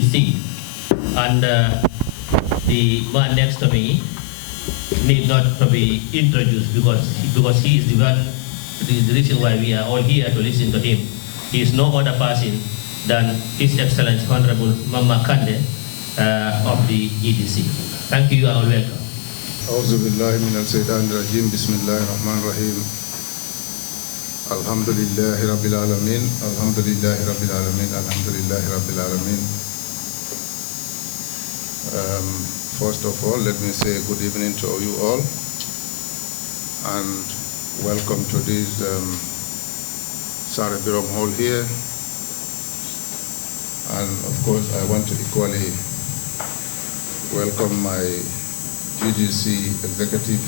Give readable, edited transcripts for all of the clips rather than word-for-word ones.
GDC. And the man next to me need not to be introduced because he is the reason why we are all here to listen to him. He is no other person than His Excellency Honorable Mama Kanteh of the GDC. Thank you and welcome. أعوذ بالله من الشيطان الرجيم بسم الله الرحمن الرحيم الحمد لله رب العالمين الحمد لله رب العالمين الحمد لله رب العالمين. First of all, let me say good evening to you all and welcome to this Sarabirom Hall here. And of course, I want to equally welcome my GDC Executive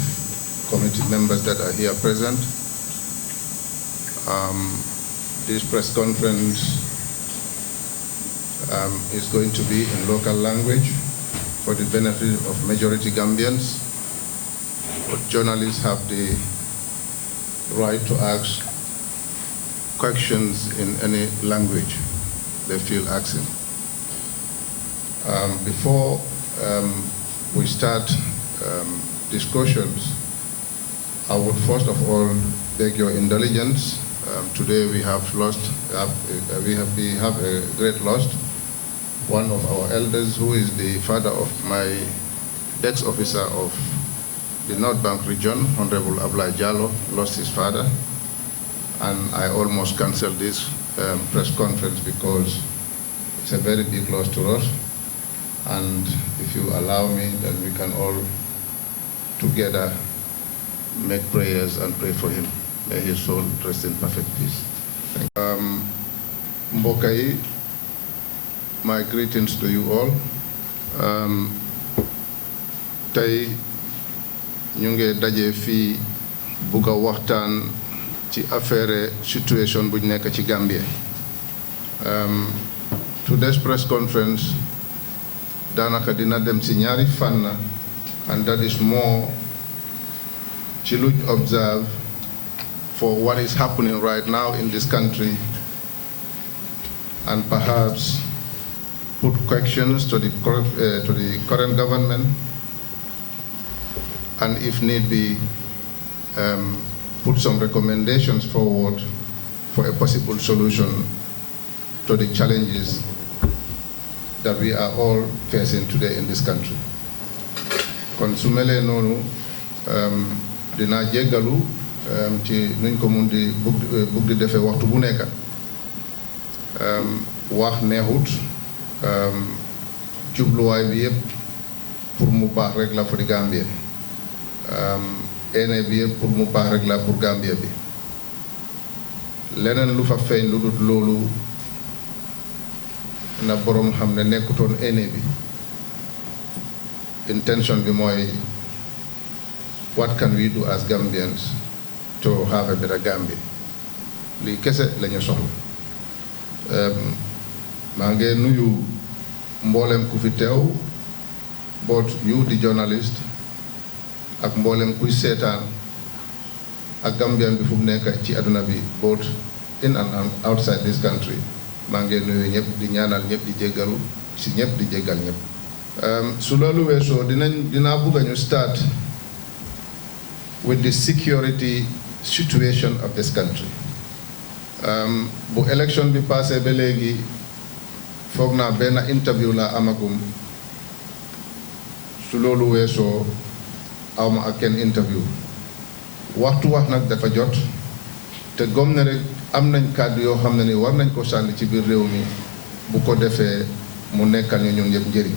Committee members that are here present. This press conference is going to be in local language for the benefit of majority Gambians. But journalists have the right to ask questions in any language they feel asking. Before we start discussions, I would first of all beg your indulgence. Today we have a great loss. One of our elders, who is the father of my ex-officer of the North Bank region, Honorable Ablai Jallo, lost his father, and I almost canceled this press conference because it's a very big loss to us. And if you allow me, then we can all together make prayers and pray for him. May his soul rest in perfect peace. Mbokai, my greetings to you all. Tay ñu ngi daje fii bugg a waxtaan ci affaire situation bu nekk ci Gambia. Today's press conference daanaka dina dem ci ñaari fànn, and that is more ci luñ observe for what is happening right now in this country, and perhaps put questions to the current government, and if need be, put some recommendations forward for a possible solution to the challenges that we are all facing today in this country. Kon su melee noonu dinaa jéggalu ci nuñ ko mun di bugg di defee waxtu bu nekk. Wax neexut, jubluwaay bi yëpp pour mu baax rek la for di Gambia. Ene bi yëpp pour mu baax rek la pour Gambia bi. Leneen lu fa feeñ lu dut loolu na borom xam ne nekkutoon ene bi. Intention bi mooy what can we do as Gambians to have a better Gambia. Lii kese la ñu soxla. Maa ngi nuyu mboolem ku fi teew, both you the journalist ak mboolem kuy seetaan ak Gambian bi fu mu nekk ci aduna bi, both in and outside this country. Maa ngi nuyu ñëpp di ñaanal ñëpp di jéggalu ci ñëpp di jéggal ñëpp. Su loolu weesoo dinaa bëgg ñu start with the security situation of this country. Bu election bi passé ba léegi foog naa benn interview la amagum. Su loolu weesoo awma ak kenn interview. Waxtu wax nag dafa jot te gom ne rek am nañ kàddu yoo xam ne ni war nañ ko sànni ci biir réew mi bu ko defee mu nekkal ñu ñun ñëpp njëriñ.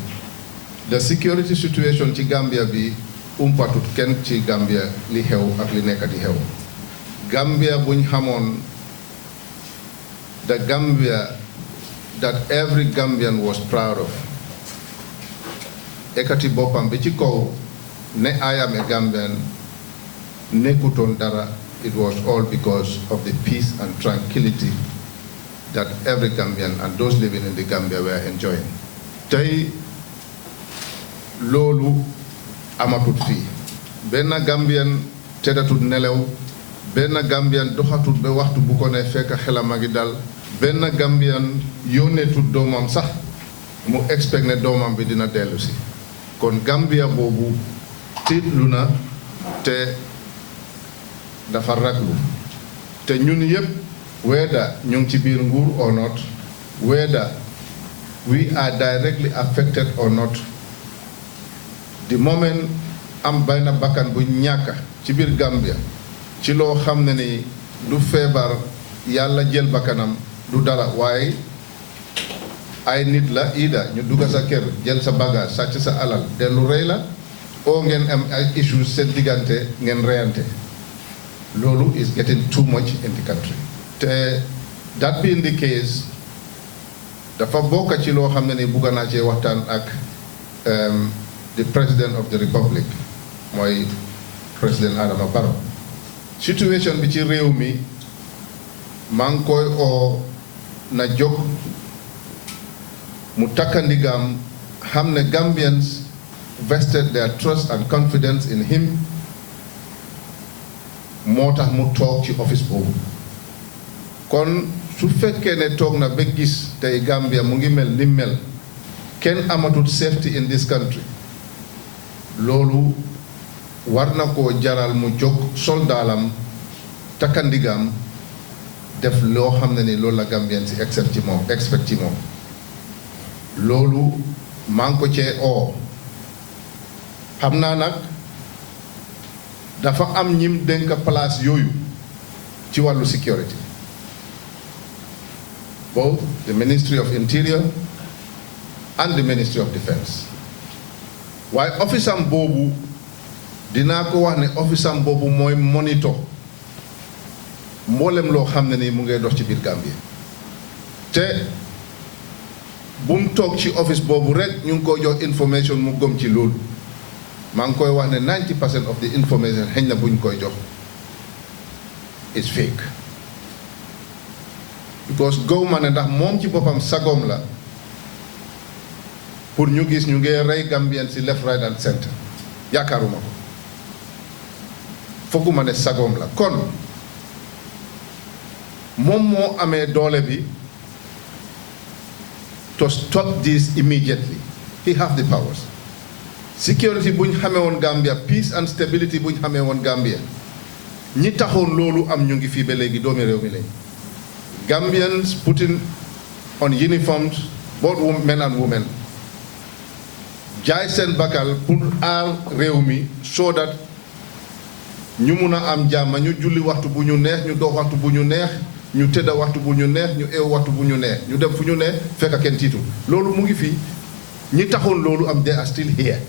The security situation ci Gambia bi umpatut kenn ci Gambia li xew ak li nekk di xew. Gambia buñ xamoon, the Gambia that every Gambian was proud of. Ekati boppam bi ci kaw ne I am a Gambian nekkutoon dara. It was all because of the peace and tranquility that every Gambian and those living in the Gambia were enjoying. Tey loolu amatut fii. Benn Gambian tëddatut nelaw, benn Gambian doxatut ba waxtu bu ko ne fekk xelam a ngi dal, benn Gambian yónneetut doomam sax mu expect ne doomam bi dina dellu si kon Gambia boobu tiitlu na te dafa raglu te ñun yëpp whether ñu ngi ci biir nguur or not, whether we are directly affected or not, the moment am bayna bakkan bu ñàkk ci biir Gambia ci loo xam ne ni du feebar yàlla jël bakkanam du dara waaye ay nit la ida ñu dugga sa kër jël sa bagage sàcc sa alal dellu rey la oo ngeen am ay issues seen diggante ngeen reyante loolu is getting too much in the country te that being the case dafa bokk ci loo xam ne ni bugga naa cee waxtaan ak the president of the republic mooy président Adama Barrow situation bi ci réew mi maa ngi koy oo na jóg mu takkandigam xam ne Gambians vested their trust and confidence in him moo tax mu toog ci office boobu kon su fekkee ne toog na ba gis tey Gambia mu ngi mel ni mel kenn amatul safety in this country loolu war na koo jaral mu jóg soldaalam takkandigam def loo xam ne ni loolu la Gambien si expect ci moom loolu maa ngi ko cee oo xam naa nag dafa am ñim dénk place yooyu ci wàllu security both the Ministry of Interior and the Ministry of Defense waaye office am boobu dinaa ko wax ne office am boobu mooy monitor mboolem loo xam ne ni mu ngay dox ci biir Gambie te bu mu toog ci office boobu rek ñu ngi koy jox information mu gëm ci loolu maa ngi koy wax ne 90% of the information xëy na bu ñu koy jox is fake because gaw ma ne ndax moom ci boppam sagoom la pour ñu gis ñu ngi rey Gambien si left right and center yaakaaruma ko fooguma ne sagoom la kon moom moo amee doole bi to stop this immediately he have the powers security bu ñu xamee woon Gambia peace and stability bu ñu xamee woon Gambia ñi taxoon loolu am ñu ngi fii ba léegi doomi réew mi lañ Gambians putting on uniforms both men and women jaay seen bakal pour aar réew mi so that ñu mun a am jàmm ñu julli waxtu bu ñu neex ñu dox waxtu bu ñu neex ñu tëdda waxtu bu ñu neex ñu eew waxtu bu ñu neex ñu dem fu ñu neex fekk kenn tiitu loolu mu ngi fii ñi taxoon loolu am they are still here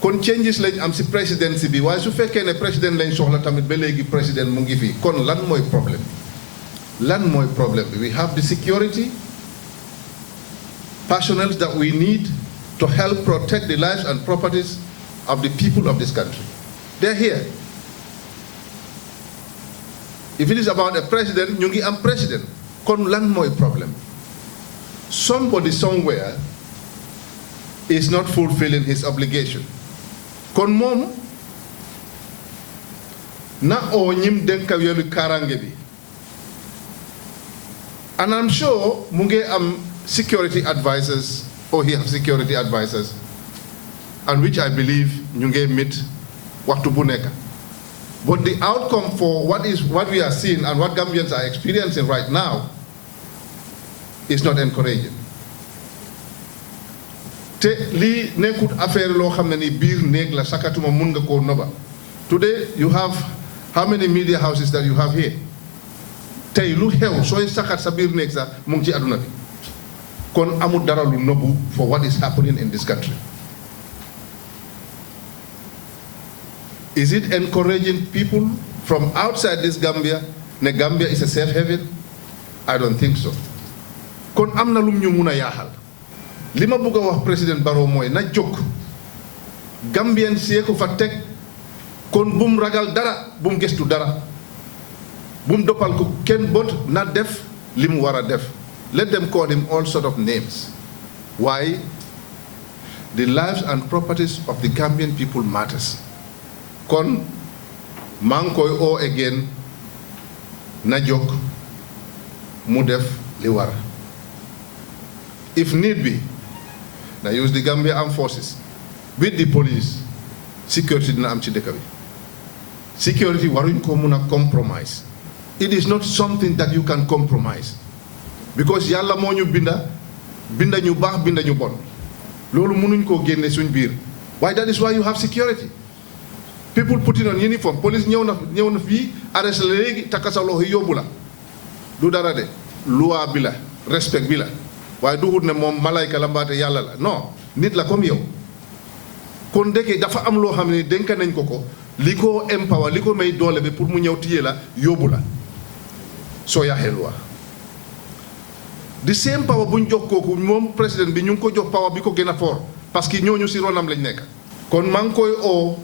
kon changes lañ am si presidency bi waaye su fekkee ne président lañ soxla tamit ba léegi président mu ngi fii kon lan mooy problème bi we have the security personnel that we need to help protect the lives and properties of the people of this country they're here if it is about a president ñu ngi am president kon lan mooy problème somebody somewhere is not fulfilling his obligation kon moom na oo ñim dénka yolu karange bi and I'm sure mu ngi am security advisors or he has security advisors and which I believe ñu ngi meet waxtu bu nekk but the outcome for what we are seeing and what Gambians are experiencing right now is not encouraging te lii nekkut affaire loo xam ne ni biir néeg la sakatuma mun nga koo noba today you have how many media houses that you have here tey lu xew sooy sakat sa biir néeg sax mu ngi ci àdduna bi kon amul dara lu nobu for what is happening in this country is it encouraging people from outside this Gambia ne Gambia is a safe haven I don't think so kon am na lum ñu mun a yaaxal li ma bëgg a wax président Barrow mooy na jóg Gambien see ko fa teg kon bum ragal dara bum gestu dara bum doppal ko kenn bot na def li mu war a def let them call him all sort of names why the lives and properties of the Gambian people matters kon maa ngi koy oo again na jóg mu def li war if need be na use the Gambia Armed Forces with the police security dina am ci dëkk bi security waruñ ko mun a compromise. It is not something that you can compromise because yàlla moo ñu binda ñu baax binda ñu bon loolu mënuñ koo génne suñ biir. Why? That is why you have security. People putting on uniform. Police ñëw na fii arrest la léegi takka sa loxo yóbbu la du dara de loi bi la respect bi la waaye duhut ne moom malayka la mbaate yàlla la non nit la comme yow kon ndeke dafa am loo xam ne dénk nañ ko li ko empower li ko may doole bi pour mu ñëw téye la yóbbu la soo yaxee loi the same power bu ñu jox kooku moom président bi ñu ngi ko jox power bi ko gën a fort parce que ñooñu si ronam lañ nekk kon maa ngi koy oo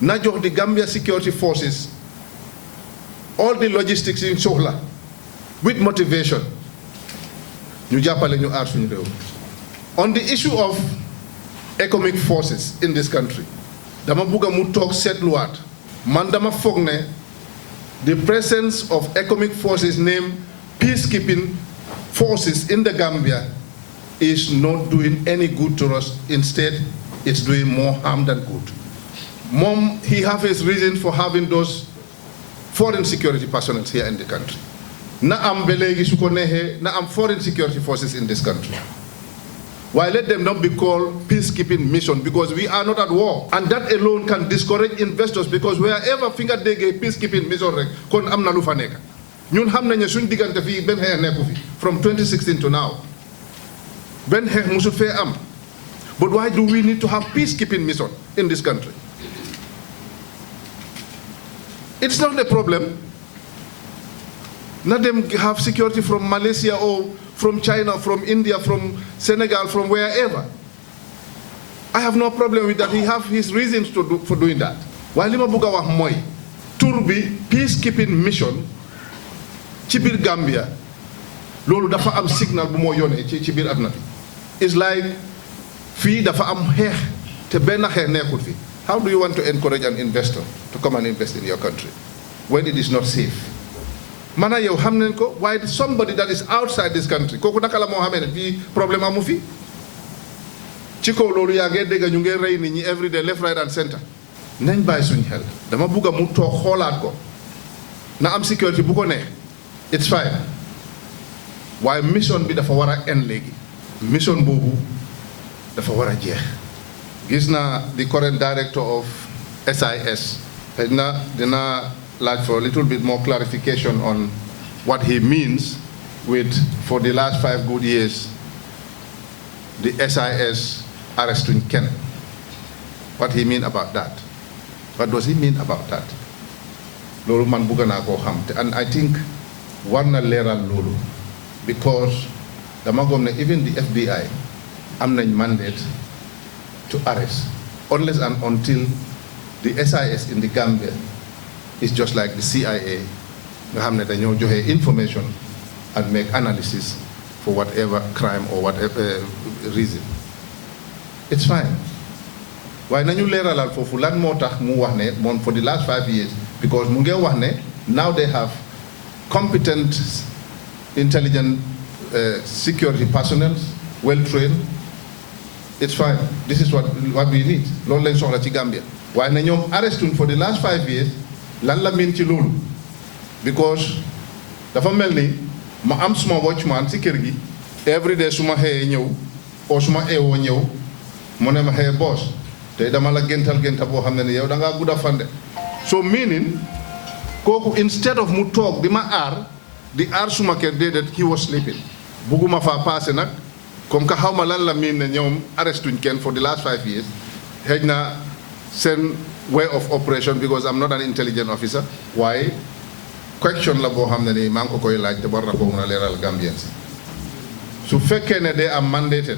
na jox di Gambia Security Forces all the logistics yi soxla with motivation ñu jàppale ñu aar suñu réew. On the issue of economic forces in this country dama bugg a mu toog seetluwaat man dama foog ne the presence of economic forces named peacekeeping forces in the Gambia is not doing any good to us. Instead, it's doing more harm than good. Mom, he has his reason for having those foreign security personnel here in the country. Na am belegi su ko neexee na am foreign security forces in this country. Why let them not be called peacekeeping mission because we are not at war. And that alone can discourage investors because wherever finger dege peacekeeping mission rek kon am na lu fa nekk. Ñun xam nañu suñ diggante fii benn xeex nekku fi from 2016 to now. Ben xeex musut fee am. But why do we need to have peacekeeping mission in this country? It's not a problem. Let them have security from Malaysia or from China, from India, from Senegal, from wherever. I have no problem with that. He has his reasons for doing that. While li ma bëgg a wax mooy tur bi peacekeeping mission ci biir Gambia loolu dafa am signal bu moo yónnee ci biir àdduna bi. It's like fii dafa am xeex te benn xeex nekkul fi. How do you want to encourage an investor to come and invest in your country when it is not safe? Mana yow xam nañ ko waaye somebody that is outside this country kooku naka la moo xamee ne fii problème amu fi ci kaw loolu yaa ngee dégg ñu ngee rey nit ñi every day left right and center nañ bàyyi suñ xel dama bugg a mu toog xoolaat ko na am security bu ko neex it's fine waaye mission bi dafa war a end léegi mission boobu dafa war a jeex gis naa the current director of SIS xëy na dina like for a little bit more clarification on what he means with, for the last 5 good years, the SIS arresting Kanteh. What he mean about that? What does he mean about that? Lolu man buga na ko xam and I think war na leeral lolu because dama gom ne even the FBI am nañ mandate to arrest unless and until the SIS in the Gambia is just like the CIA nga xam ne dañoo joxe information and make analysis for whatever crime or whatever reason. It's fine. Waaye nañu leeralal foofu lan moo tax mu wax ne moom for the last 5 years because mu ngi wax ne now they have competent intelligent security personnel well trained. It's fine. This is what we need. Loolu lañ soxla ci Gambia. Waaye na ñoom arrestuñ for the last 5 years lan la miin ci loolu because dafa mel ni ma am suma watchman ci kër gi every day suma xëyee ñëw o suma eewoo ñëw mu ne ma xëyee boss tey dama la géntal boo xam ne ni yow da ngaa gudda fande so meaning kooku instead of mu toog di ma aar di aar suma kër déedéet he was sleeping bugguma faa passé nag comme que xaw ma lan la miin ne ñoom arrestuñ kenn for the last 5 years xëy na seen way of operation because I'm not an intelligent officer. Why? Question la boo xam ne ni maa ngi ko koy laaj te war na ko mën a leeral Gambians. Su fekkee ne they are mandated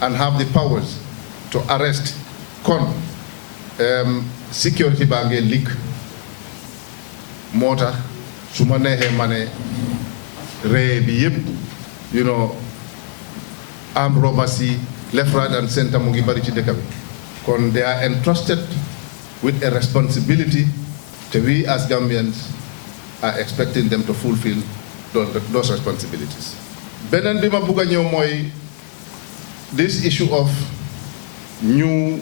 and have the powers to arrest kon security baa ngee leak moo tax su ma neexee ma ne ree bi yëpp you know armed robbers yi left right and center mu ngi bari ci dëkk bi kon they are entrusted with a responsibility that we as Gambians are expecting them to fulfill those responsibilities. Beneen bi ma bugg a ñëw mooy this issue of new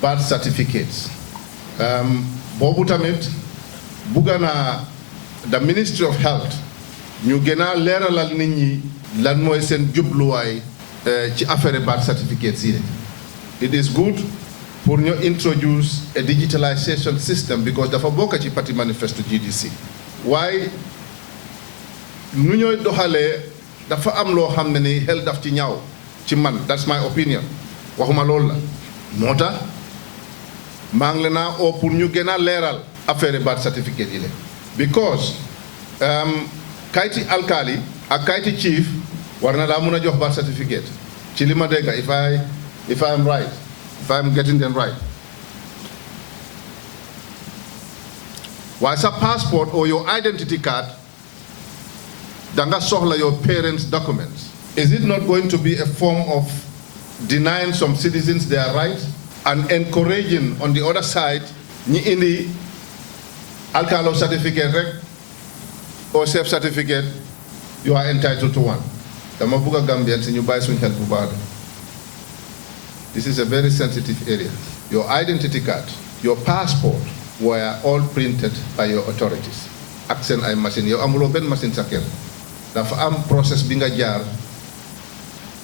birth certificates. Bobu tamit bugana the Ministry of Health ñu gëna leralal nit ñi lan moy sen jubluwaay ci affaire birth certificates yi. It is good for ñu introduce a digitalization system because dafa bokk ci parti manifesto GDC. Why nu ñoy doxale dafa am lo xamne ni xel daf ci ñaaw ci man, that's my opinion. Waxuma lool la mota maa ngi leen a oo pour ñu gën a leeral affaire birth certificate yi la because kayti alkali ak kayti chief war na daa mun a jox birth certificate ci li ma dégg if I am right, if I am getting them right. Waaye sa passport or your identity card danga soxla your parents' documents. Is it not going to be a form of denying some citizens their rights and encouraging on the other side ñi indi alkalo certificate rek or self certificate, you are entitled to one. Dama buga Gambian si ñu bàyyi suñu xel bu baax. This is a very sensitive area. Your identity card, your passport were all printed by your authorities. Ak seen ay machine yow amuloo benn machine sa kër. Dafa am process bi nga jaar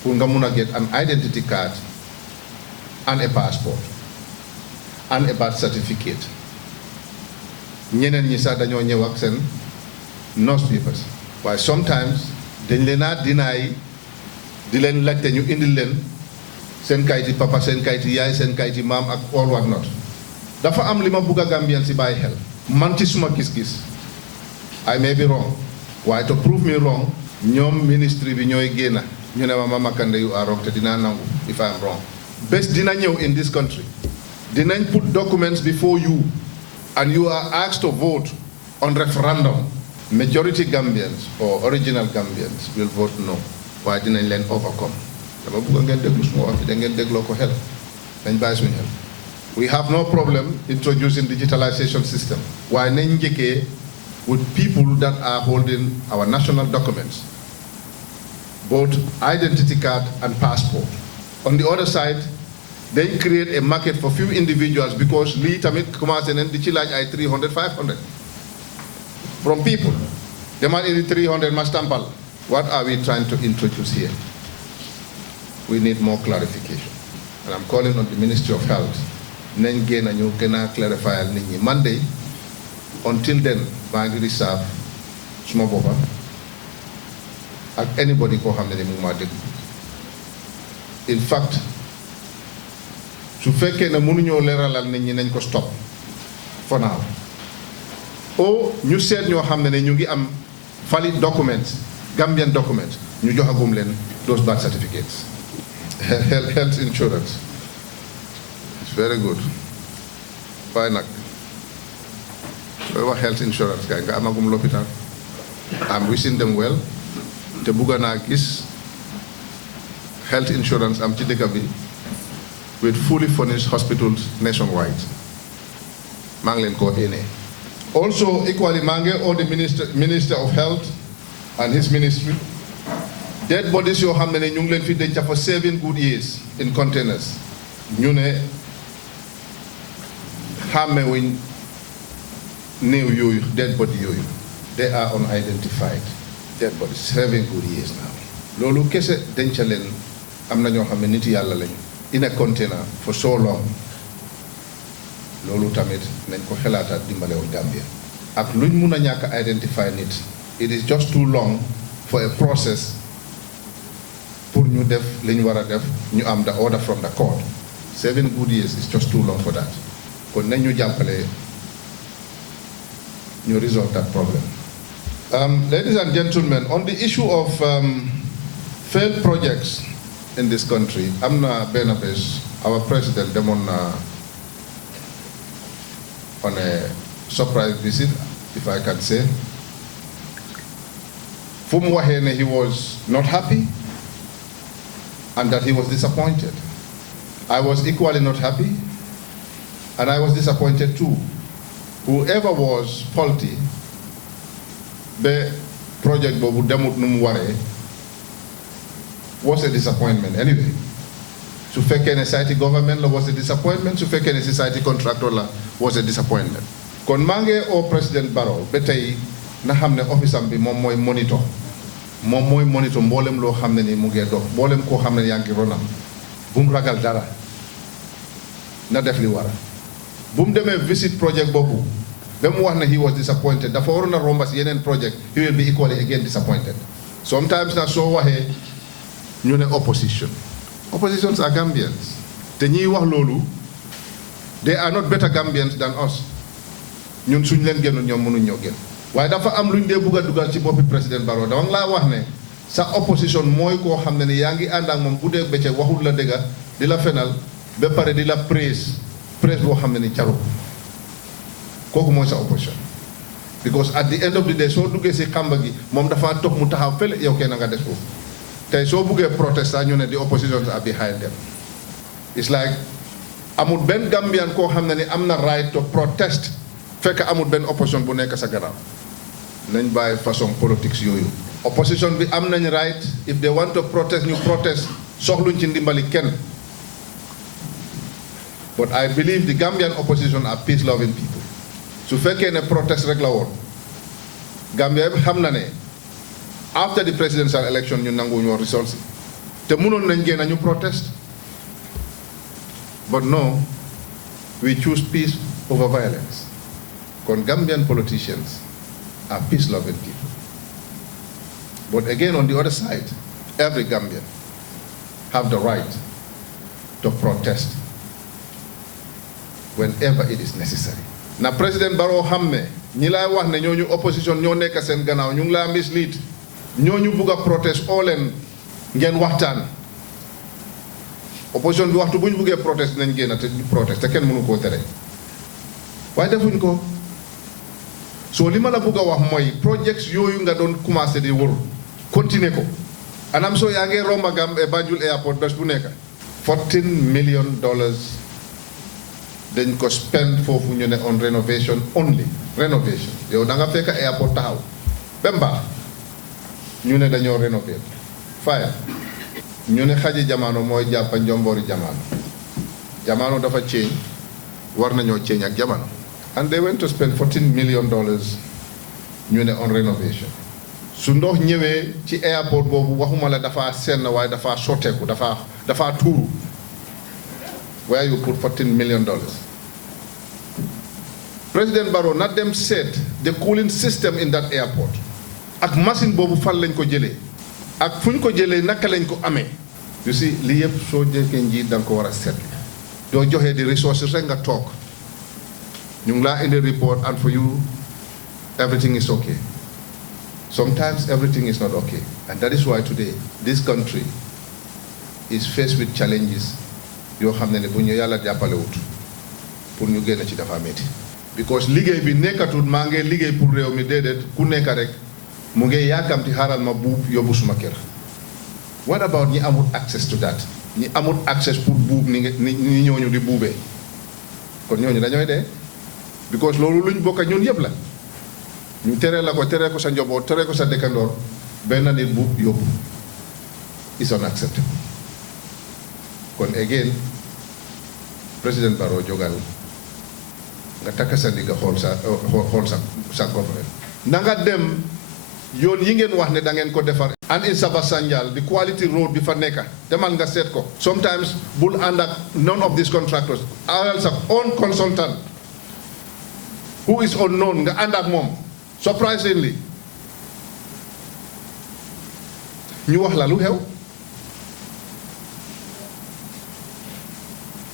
pour nga mun a get an identity card and a passport and a birth certificate. Ñeneen ñi sax dañoo ñëw ak seen nurse papers. Waaye sometimes dañ leen a deny di leen laajte ñu indil leen seen kayiti papa, seen kayiti yaay, seen kayiti maam ak all what not. Dafa am li ma bugg a Gambian si bàyyi xel. Man ci suma gis-gis I may be wrong. Waaye to prove me wrong ñoom ministry bi ñooy génna ñu ne ma Mama Kandeh you are wrong te dinaa nangu if I am wrong. Best dina ñëw in this country dinañ put documents before you and you are asked to vote on referendum. Majority Gambians or original Gambians will vote no. Waaye dinañ leen overcome. Dama bëgg ngeen déglu suma wax da ngeen dégloo ko xel dañ bàyyi suñu xel. We have no problem introducing digitalization system. Waaye nañ njëkkee with people that are holding our national documents, both identity card and passport. On the other side, they create a market for few individuals because li tamit commencé nañ di ci laaj ay 300, 500 from people. Demal indi 300 ma stampal. What are we trying to introduce here? We need more clarification. And I'm calling on the Ministry of Health. Nañ génn ñu gën a clarify nit ñi. Monday, until then, maa ngi reserve suma boppa ak anybody koo xam ne mu ma dégg. In fact, su fekkee ne mënuñoo leeralal nit ñi nañ ko stop for now. O ñu seet ñoo xam ne ñu ngi am valid documents, Gambian documents, ñu joxagum leen those birth certificates. Health insurance. It's very good. Why not? Health insurance guy nga amagum l'hôpital. I'm wishing them well. Te bugga naa gis health insurance am ci dëkk bi with fully furnished hospitals nationwide. Maa ngi leen koo éenee. Also equally maa ngi oo the Minister of Health and his ministry. Dead bodies yoo xam ne ñu ngi leen fi denc for 7 good years in containers. Ñu ne xàmmewuñ néew yooyu dead body yooyu. They are unidentified dead bodies 7 good years now. Loolu kese denc leen am na ñoo xam ne nit yàlla lañu in a container for so long. Loolu tamit nañ ko xelaataat dimbalewul Gambia. Ak luñ mun a ñàkk identify nit. It is just too long for a process pour ñu def li ñu war a def ñu am the order from the court. 7 good years is just too long for that. Kon nañ ñu jàppale ñu resolve that problem. Ladies and gentlemen, on the issue of failed projects in this country, am na benn bés our president demoon na on a surprise visit, if I can say. Fu mu waxee ne he was not happy and that he was disappointed. I was equally not happy and I was disappointed too. Whoever was faulty, the project boobu demut nu mu waree, was a disappointment anyway. Su fekkee ne society government la was a disappointment, su fekkee ne society contractor la was a disappointment. Kon maa ngi oo président Barrow ba tey na xam ne office am bi moom mooy monitor mboolem loo xam ne ni mu ngi dox mboolem koo xam ne yaa ngi ronam bu mu ragal dara na def li wara bu mu demee visit project boobu ba mu wax ne he was disappointed dafa waroon a romba si yeneen project he will be equally again disappointed. Sometimes na soo waxee ñu ne oppositions are Gambians te ñiy wax loolu they are not better Gambians than us. ñun suñ leen génnoon ñoom mënuñ ñoo génn waaye dafa am luñ dee bugg a dugal ci boppi président Barrow dama laa wax ne sa opposition mooy koo xam ne ni yaa ngi ànd ak moom bu dee bëccëg waxul la dëgga di la fenal ba pare di la praise boo xam ne ni caru kooku mooy sa opposition. because at the end of the day soo duggee si xamba gi moom dafa toog mu taxaw fële yow kenn nga des foofu tey soo buggee protest ñu ne the oppositions are behind them. It's like amul benn Gambian koo xam ne ni am na right to protest fekk amul benn opposition bu nekk sa gannaaw nañ bàyyi façon politics yooyu. opposition bi am nañ right if they want to protest ñu protest soxluñ ci ndimbali kenn. But I believe the Gambian opposition are peace-loving people. su fekkee ne protest rek la woon Gambia bi xam na ne after the presidential election ñu nangu ñoo results te mënoon nañ génn ñu protest. But no, we choose peace over violence. Kon Gambian politicians are peace-loving people. But again, on the other side, every Gambian have the right to protest whenever it is necessary. Now, President Barrow Hamme, ñi lay wax ne ñooñu opposition ñoo nekk seen gannaaw ñu ngi laa mislead ñooñu bugg a protest oo leen ngeen waxtaan. opposition bi waxtu bu ñu buggee protest nañ génn te protest te kenn mënu koo tere waaye defuñ ko. so li ma la bugg a wax mooy projects yooyu nga doon commencé di wër continuer ko anam soo yaa ngi romba Banjul airport bés bu nekk $14 million dañ ko spend foofu ñu ne on renovation only renovation yow da nga fekk airport taxaw ba mbaax ñu ne dañoo rénover fire ñu ne xaji jamono mooy jàppa njomboori jamono dafa change war nañoo change ak jamono. And they went to spend $14 million ñu ne on renovation su ndox ñëwee ci airport boobu waxuma la dafa senn waaye dafa sotteeku dafa tuuru where you put $14 million. President Barrow na dem seet the cooling system in that airport ak machine boobu fan lañ ko jëlee ak fu ñu ko jëlee naka lañ ko amee. you see lii yëpp soo jëkkee njiit da nga ko war a seet doo joxe di resources rek nga toog ñu ngi laa indi report and for you everything is okay. Sometimes everything is not okay, and that is why today this country is faced with challenges yoo xam ne bu ñu yàlla jàppale wut pour ñu génn ci dafa metti because liggéey bi nekkatul maa ngi liggéey pour réew mi déedéet ku nekk rek mu ngi yaakamti xaaral ma buub yóbbu suma kër. What about ñi amul access to that ñi amul access pour buub ni ñooñu di buubee kon ñooñu dañooy dee because loolu luñ bokk ñun yëpp la ñu tere la ko tere ko sa njaboot tere ko sa dëkkandoor benn nit buub yóbbu is unacceptable. kon again President Barrow jógal nga takk sa ndigga xool sa government na nga dem yoon yi ngeen wax ne da ngeen ko defar and in Saba Sanjal the quality road bi fa nekka demal nga seet ko. Sometimes bul ànd ak none of these contractors alal sa own consultant who is unknown nga ànd ak moom surprisingly ñu wax la lu xew.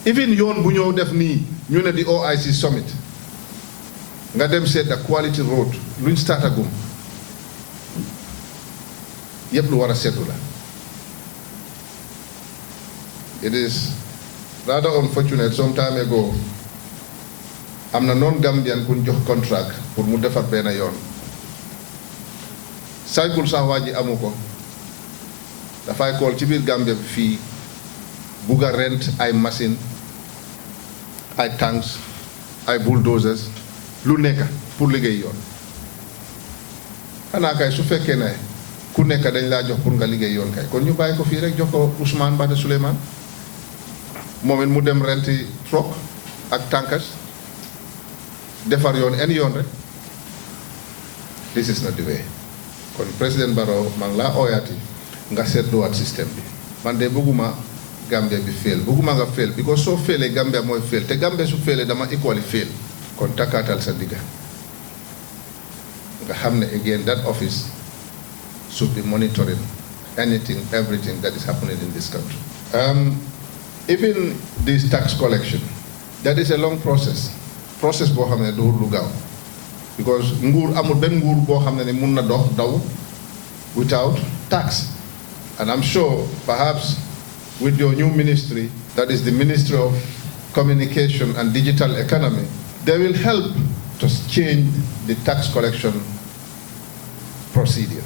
even yoon bu ñëw def nii ñu ne di OIC summit nga dem seet a quality road luñ startagum yëpp lu war a seetu la. It is rather unfortunate some time ago am na non-Gambian kuñ jox contract pour mu defar benn yoon cycle sax waa ji amu ko dafay kool ci biir Gambia bi fii bugg a rent ay machine ay tanks ay bulldozers lu nekk pour liggéey yoon xanaa kay su fekkee ne ku nekk dañ laa jox pour nga liggéey yoon kay kon ñu bàyyi ko fii rek jox ko Ousmane Bada Souleymane moom it mu dem renti truck ak tànkas defar yoon yoon rek. This is not the way. Kon président Barrow maa ngi laa ooyaati nga seetluwaat système bi man de bëgguma Gambia bi fail bëgguma nga fail because soo failee Gambia mooy fail te Gambia su failee dama equally fail kon takkaatal sa digga nga xam ne again that office should be monitoring anything everything that is happening in this country. Even this tax collection that is a long process boo xam ne du lu gaaw because nguur amul benn nguur boo xam ne mun na dox daw without tax. And I'm sure perhaps with your new ministry, that is the Ministry of Communication and Digital Economy, they will help to change the tax collection procedure.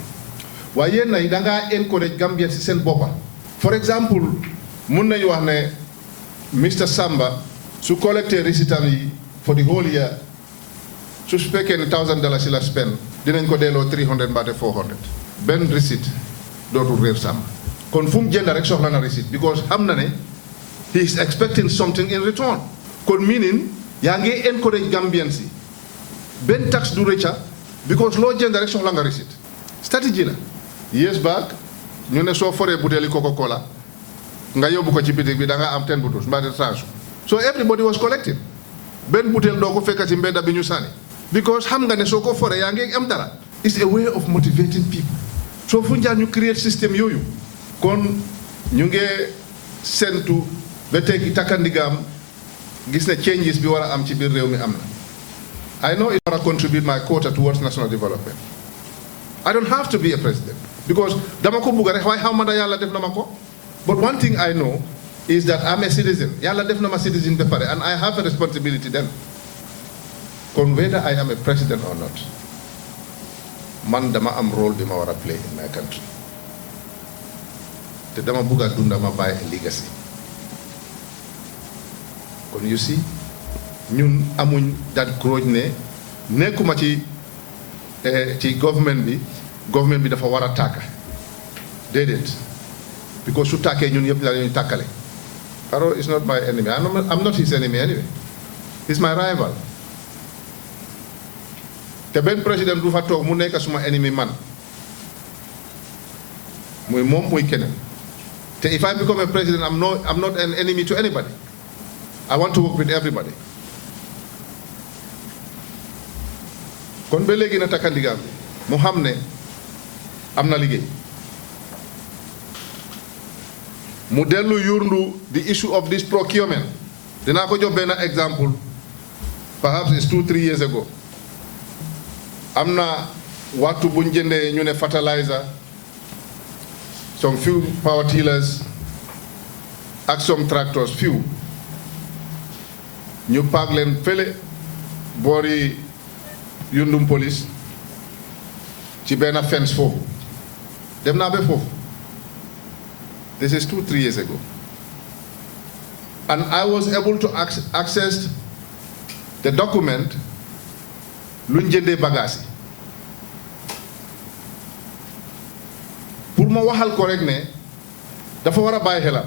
Waaye na da nga encourage Gambia ci seen boppa. For example, mun nañu wax ne Mr. Samba su collecté receiptam yi for the whole year su fekkee ne $1,000 la spend dinañ ko delloo 300 mbaate 400 benn receipt dootul réer Samba kon fu mu jënd rek soxla na receipt because xam na ne he is expecting something in return kon meaning yaa ngi encourage Gambians yi benn tax du rëcca because loo jënd rek soxla nga receipt stratégie la years back ñu ne soo foree butéeli Coca-Cola nga yóbbu ko ci bitig bi da nga am 10 bottles mbaate tranche so everybody was collecting benn butéel doo ko fekk ci mbedda bi ñu sànni because xam nga ne soo ko foree yaa ngi am dara it's a way of motivating people so fu njaan ñu create système yooyu kon ñu ngi sentu ba tey takkandigaam gis ne changes bi war a am ci biir réew mi am na I know it war a contribute my quota towards national development I don't have to be a president because dama ko bugg rek waaye xaw ma da yàlla def na ma ko but one thing I know is that I'm a citizen yàlla def na ma citizen ba pare and I have a responsibility then kon whether I am a president or not man dama am role bi ma war a play in my country te dama bugg a dunda ma bàyyi a legacy kon you see ñun amuñ dat grudge ne nekkuma ci government bi dafa war a tàkka déedéet because su tàkkee ñun yëpp la ñuy tàkkale Barrow is not my enemy I'm not his enemy anyway he's my rival te benn président du fa toog mu nekk suma ennemi man muy moom muy keneen te if I become a president I'm not an enemy to anybody I want to work with everybody kon ba léegi na takkandigaam bi mu xam ne am na liggéey mu dellu yurndu the issue of this procurement dinaa ko jox benn example perhaps it's 2-3 years ago am na waxtu buñ jëndee ñu ne fertilizer some few power tillers ak some tractors few ñu paak leen fële boori yundum police ci benn fence foofu dem naa ba foofu this is 2-3 years ago and I was able to access the document luñ jëndee bagage yi pour ma waxal ko rek ne dafa war a bàyyi xelam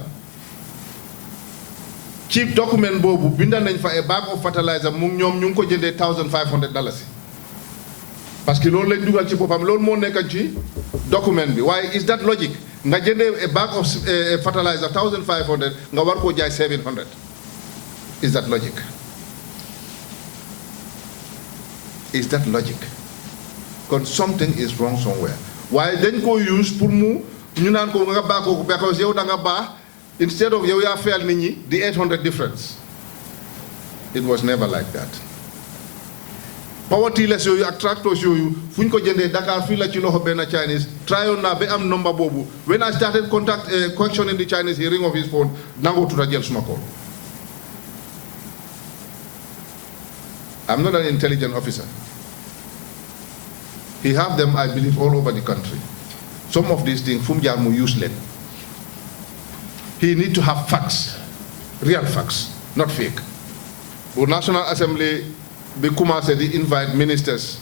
ci document boobu binda nañ fa a bag of fertilizer mu ñoom ñu ngi ko jëndee $1,500 parce que loolu lañ dugal ci boppam loolu moo nekk ci document bi waaye is that logic nga jëndee a bag of fertilizer $1,500 nga war koo jaay $700 is that logic is that logic kon something is wrong somewhere waaye dañ ko use pour mu ñu naan ko nga baax ko because yow da nga baax instead of yow yaa fayal nit ñi the $800 difference it was never like that power tillers yooyu ak tractors yooyu fu ñu ko jëndee Dakar fii la ci loxo benn Chinese tryoon naa ba am number boobu when I started questioning the Chinese he ring off his phone nangoo tuta jël suma call I'm not an intelligent officer he have them I believe all over the country some of these things fu mu jaar mu use leen he need to have facts real facts not fake bu National Assembly bi commencé di invite ministers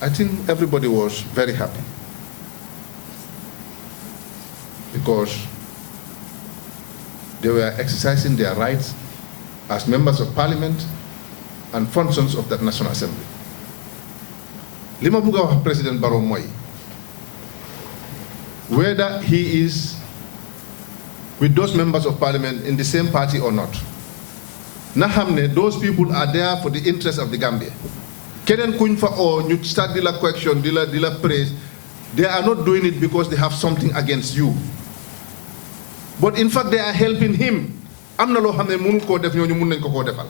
I think everybody was very happy because they were exercising their rights as members of parliament and functions of that National Assembly. Lima buga wax President Barrow moy, whether he is with those members of parliament in the same party or not, na xamne those people are there for the interest of the Gambia. Kenen kuñ fa o ñu start di la question, di la praise, they are not doing it because they have something against you. But in fact, they are helping him. Am na lo xamne mënu ko def ñooñu mën nañ ko defal.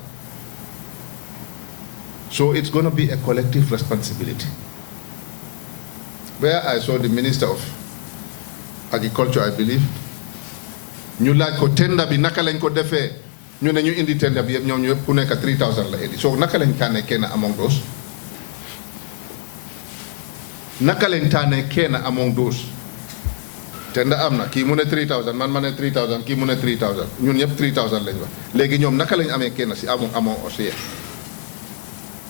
So it's going to be a collective responsibility. Where I saw the Minister of Agriculture, I believe, ñu laaj ko tender bi naka lañ ko defee, ñu ne ñu indi tender bi yëpp ñoom ñu yëpp ku nekk 3,000 la indi. So naka lañ tànnee kenn among those? Naka lañ tànnee kenn among those? Tender am na, kii mu ne 3,000, man ma ne 3,000, kii mu ne 3,000, ñun ñëpp 3,000 lañ wax. Léegi ñoom naka lañ amee kenn si among aussi?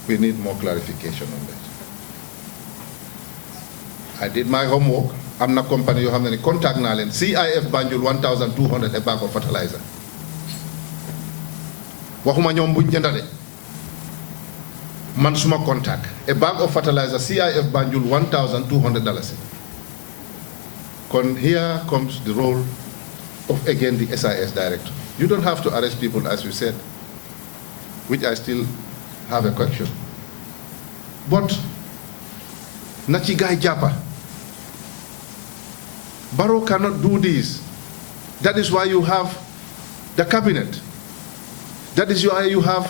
We need more clarification on that. I did my homework. I'm not company you have any contact now. CIF Banjul 1,200 a bag of fertilizer. Waxuma ñoom buñ jënda de. Man suma contact. A bag of fertilizer CIF Banjul $1,200. Here comes the role of again the SIS director. You don't have to arrest people as you said, which I still have a question. But Nachigai Japa, Barrow cannot do this. That is why you have the cabinet. That is why you have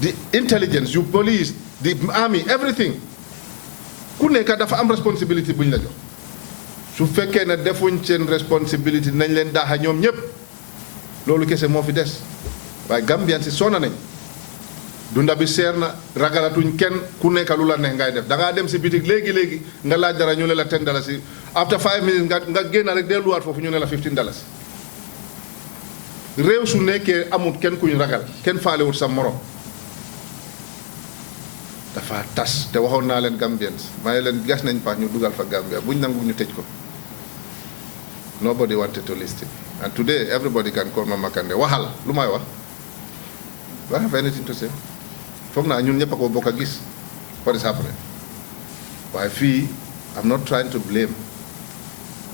the intelligence, you police, the army, everything. Ku nekk dafa am responsibility buñ la jox. Su fekkee ne defuñ seen responsibility nañ leen daaxa ñoom ñëpp. Loolu kese moo fi des. Waaye Gambian si sonna nañ. Dunda bi seer na ragalatuñ kenn ku nekk lu la neex ngay def da ngaa dem si bitik léegi nga laaj dara ñu ne la $10 after 5 minutes nga génn rek delluwaat foofu ñu ne la $15. réew su nekkee amut kenn kuñ ragal kenn faalewut sa morom dafa tas te waxoon naa leen Gambians may leen gas nañ pax ñu dugal fa Gambia buñ nangu ñu tëj ko. Nobody wanted to listen and today everybody can call Mama Kandeh waxal lu may wax. Do I have anything to say? Foog naa ñun ñëpp a ko bokk a gis what is happening. Waaye fii I'm not trying to blame.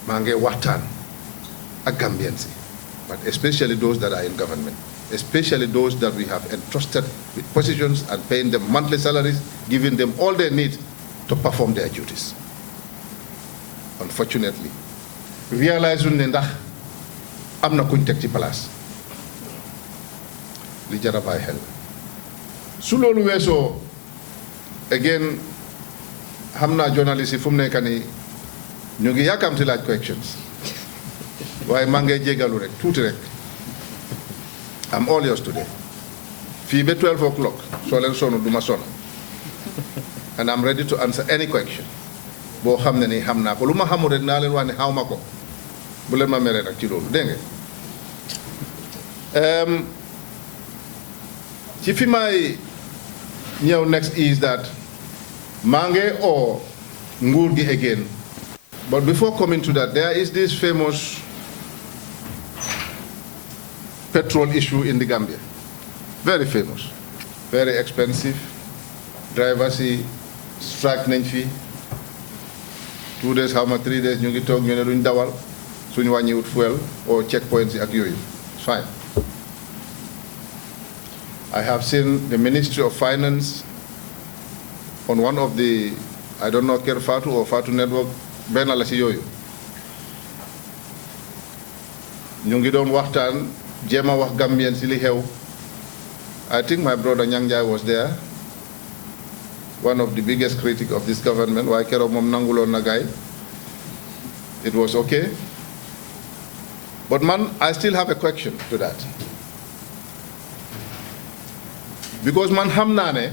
maa ngi waxtaan ak Gambians yi, but especially those that are in government, especially those that we have entrusted with positions and paying them monthly salaries, giving them all they need to perform their duties. Unfortunately, realize ne ndax am na kuñ teg ci place li jar a bàyyi xel. Su loolu weesoo again xam naa journaliste yi fu mu nekk nii ñu ngi yàkkamti laaj questions waaye maa ngi jégalu rek tuuti rek. I'm all yours today. Fii ba 12 o'clock soo leen sonn du ma sonn and I'm ready to answer any question boo xam ne nii xam naa ko lu ma xamul rek naa leen wax ne xaw ma ko bu leen ma meree nag ci loolu dégg nga. Ci fi may ñëw next is that maa ngi oo nguur gi again, but before coming to that there is this famous petrol issue in the Gambia. Very famous, very expensive. Drivers yi strike nañ fi 2 days how much 3 days ñu ngi toog ñu ne duñ dawal suñu wàññiwut fuel or checkpoints yi ak yooyu. It's fine. I have seen the Ministry of Finance on one of the, I don't know, Ker Fatu or Fatu Network, benn la si yooyu. Ñu ngi doon waxtaan jéem a wax Gambien si li xew. I think my brother Nyang Jai was there, one of the biggest critics of this government. Waaye keroog moom nanguloon na gaay. It was okay. But man, I still have a question to that. Because man xam naa ne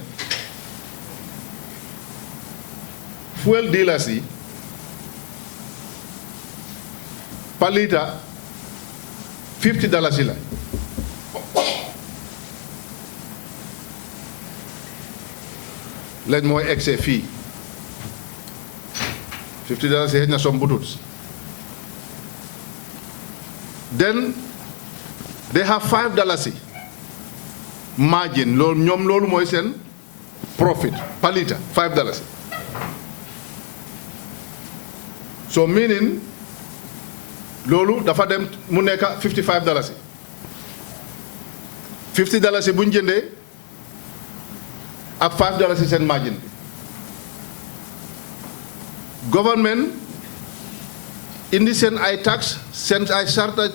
fuel dealers yi per litre $50 la. Lañ mooy excès fii $50 xëy na som butut. Then they have $5 margin. ñoom loolu mooy seen profit per litre, $5. So meaning loolu dafa dem mu nekk $55. $50 bu ñu jëndee ak $5 seen margin bi. Government indi seen ay tax seen ay sarta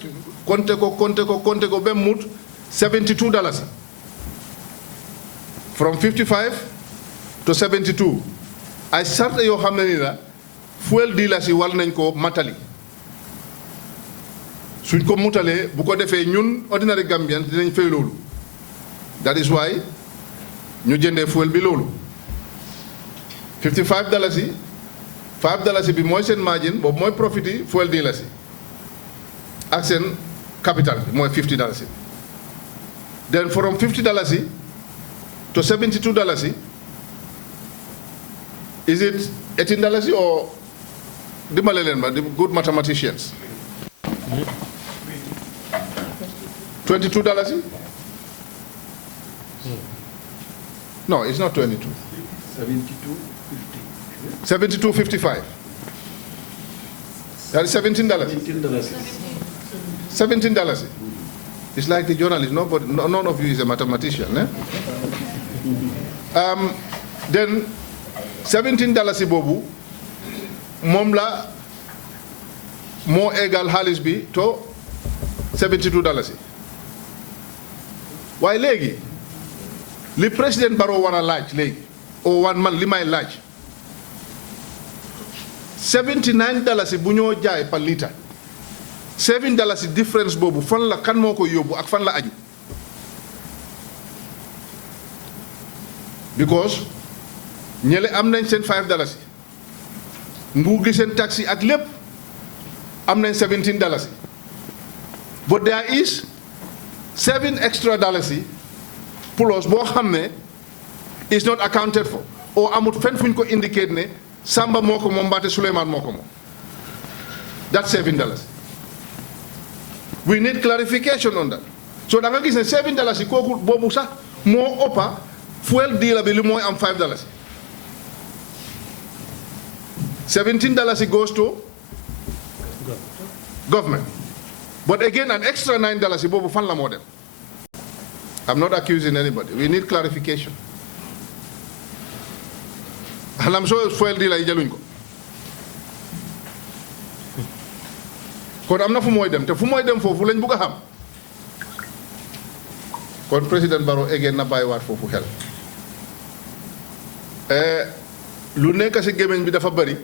compté ko ba mut $72. From 55 to 72 ay sarta yoo xam ne ni la fuel dealers yi war nañ ko matali. Suñ ko mutalee bu ko defee ñun ordinary Gambian dinañ fay loolu. That is why ñu jëndee fuel bi loolu. $55 yi $5 bi mooy seen margin boobu mooy profit yi fuel dealers yi ak seen capital bi mooy $50. Then from $50 to $72 is it $18 or dimbale leen ma good mathematicians. $22? No, it's not 22. 72.55. That is $17. $17. It's like the journalist. None of you is a mathematician. Eh? Then $17 bobu moom la moo égal xaalis bi to $72. waaye léegi li président Barrow war a laaj léegi o wan man li may laaj $79 bu ñoo jaay par litre $7 difference boobu fan la kan moo ko yóbbu ak fan la aju because ñële am nañ seen $5 nguur gi seen taxi ak lépp am nañ $17 but there is $7 extra plus boo xam ne is not accounted for or amut fenn fuñ ko indicate ne Samba moo ko moom mbaate Souleymane moo ko moom that's $7. We need clarification on that. So da nga gis ne $7 kooku boobu sax moo ëppa fuel dealer bi li mooy am $5. $17 goes to government. But again, an extra $9 boobu fan la moo dem. I'm not accusing anybody. We need clarification. And I'm sure fuel dealer yi jëluñ ko. Kon am na fu mooy dem te fu mooy dem foofu lañ bugg a xam. Kon président Barrow again na bàyyiwaat foofu xel. Lu nekk ci gémmiñ bi dafa bari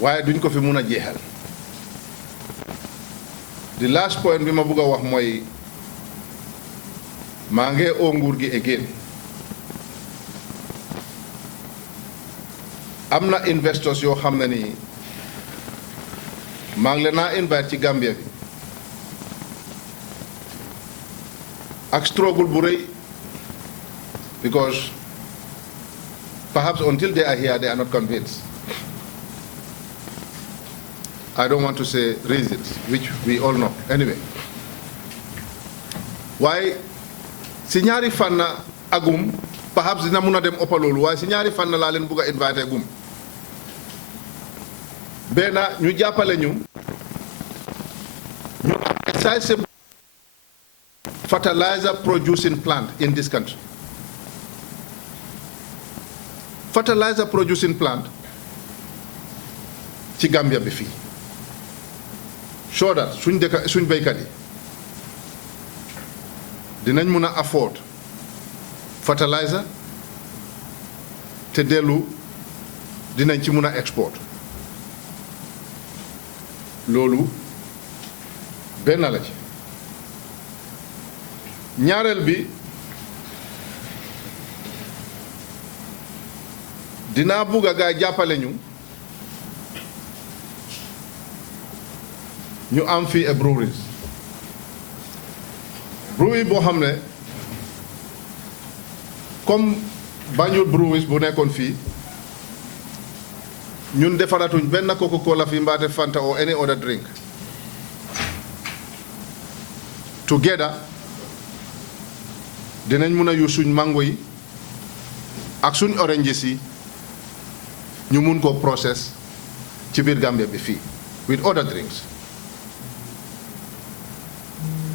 waaye duñ ko fi mun a jeexal. The last point bi ma bugg a wax mooy maa ngi oo nguur gi again. Am na investors yoo xam ne nii maa ngi leen a invite ci Gambia bi ak struggle bu rëy because perhaps until they are here they are not convinced. I don't want to say reasons, which we all know. Anyway, why si ñaari fan agum perhaps dina mun a dem ëppa loolu waaye si ñaari fan laa leen bugg a invité agum benn ñu jàppale ñu sizable fertilizer producing plant in this country. Fertilizer producing plant ci Gambia bi fii so that suñ béykat yi dinañ mun a afford fertilizer te dellu dinañ ci mun a export loolu benn la ci ñaareel bi dinaa bugg a gaay jàppale ñu am fii a brewery boo xam ne comme Banjul breweries bu nekkoon fii ñun defaratuñ benn Coca-Cola fi mbaate Fanta or any other drink. Together dinañ mun a use suñ mango yi ak suñ oranges yi ñu mun koo process ci biir Gambia bi fii with other drinks.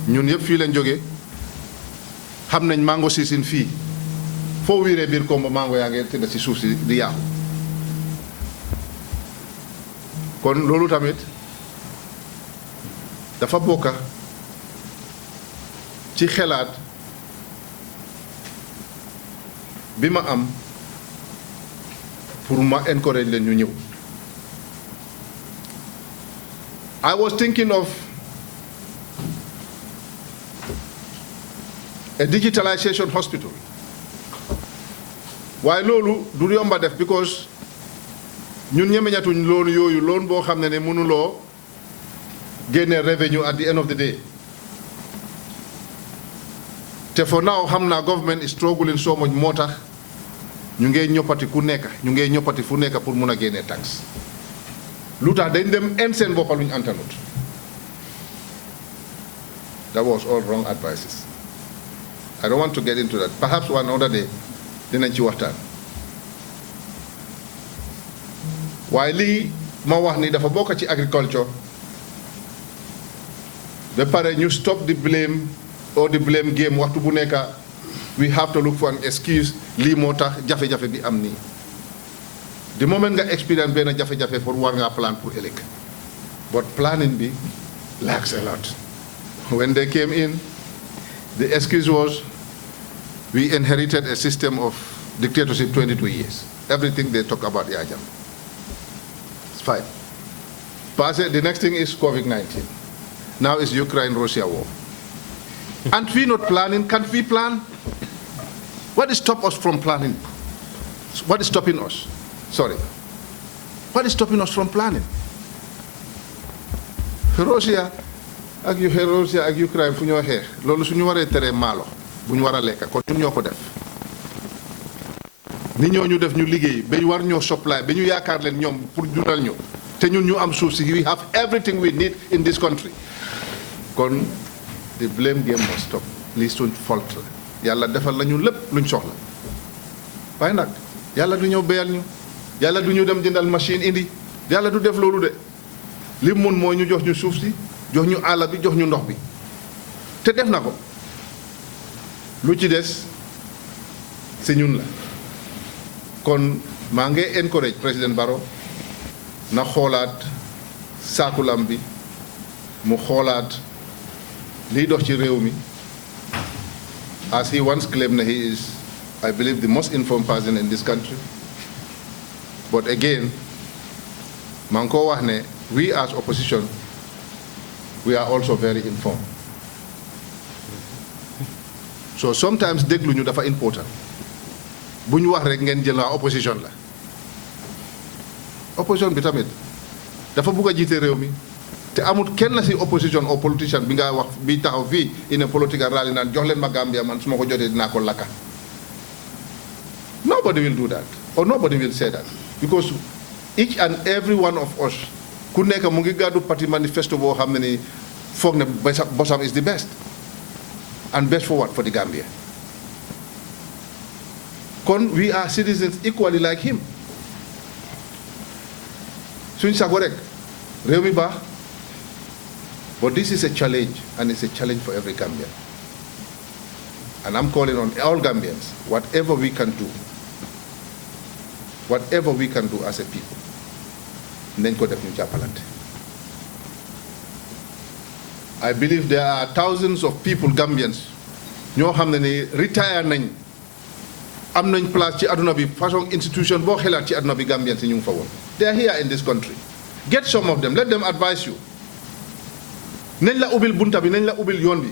ñun yëpp fii lañ jógee xam nañ mango season fii foo wiiree biir kombo mango yaa ngi tëdd ci suuf si di yàqu. kon loolu tamit dafa bokka ci xelaat bi ma am pour ma encourage leen ñu ñëw. I was thinking of a digitalization hospital. waaye loolu du yomba def because ñun ñemeñatuñ loolu yooyu loon boo xam ne mënuloo génne revenue at the end of the day. te for now xam naa government is struggling so much moo tax ñu ngee ñoppati ku nekk ñu ngee ñoppati fu nekk pour mun a génne tax lu tax dañ dem en seen boppa luñ antanut. That was all wrong advices. I don't want to get into that. Perhaps one other day dinañ ci waxtaan. waaye lii ma wax ni dafa bokk ci agriculture ba pare ñu stop the blame or the blame game waxtu bu nekk we have to look for an excuse lii moo tax jafe-jafe bi am nii. the moment nga experience benn jafe-jafe pour war ngaa plan pour ëllëg but planning bi lacks a lot. When they came in, the excuse was we inherited a system of dictatorship 22 years. Everything they talk about Yajam. It's fine. The next thing is COVID-19. Now it's Ukraine-Russia war. Aren't we not planning? Can't we plan? What is stopping us from planning? What is stopping us? Sorry. What is stopping us from planning? Russia ak Russia ak Ukraine fu ñoo xeex loolu suñu waree tere maalo bu ñu war a lekk kon ñun ñoo ko def ni ñoo ñu def ñu liggéey ba ñu war ñoo supply ba ñu yaakaar leen ñoom pour dundal ñu te ñun ñu am suuf si we have everything we need in this country kon the blame game must stop lii suñ fault la yàlla defal la ñu lépp luñ soxla waaye nag yàlla du ñëw béyal ñu yàlla du ñu dem jëndal machine indi yàlla du def loolu de li mun mooy ñu jox ñu suuf si jox ñu àll bi jox ñu ndox bi te def na ko lu ci des si ñun la kon maa ngi encourage président Barrow na xoolaat saakulam bi mu xoolaat liy dox ci réew mi as he once claimed that he is I believe the most informed person in this country but again maa ngi ko wax ne we as opposition we are also very informed. So sometimes déglu ñu dafa important. Bu ñu wax rek ngeen jël waa opposition la. Opposition bi tamit dafa bugg a jiite réew mi te amul kenn si opposition or politician bi nga wax bi taxaw fii in a political rally naan jox leen ma Gambia man su ma ko jotee dinaa ko lakka. Nobody will do that or nobody will say that because each and every one of us ku nekk mu ngi gàddu parti manifesto boo xam ne ni foog ne bosam is the best and best for what for the Gambia kon we are citizens equally like him suñ sago rek réew mi baax but this is a challenge and it's a challenge for every Gambian and I'm calling on all Gambians whatever we can do as a people nañ ko def ñu jàppalante. I believe there are thousands of people Gambians ñoo xam ne ni retire nañ am nañ place ci aduna bi façon institution boo xelaat ci aduna bi Gambians yi ñu ngi fa woon. They are here in this country. Get some of them, let them advise you. nañ la ubbil bunta bi nañ la ubbil yoon bi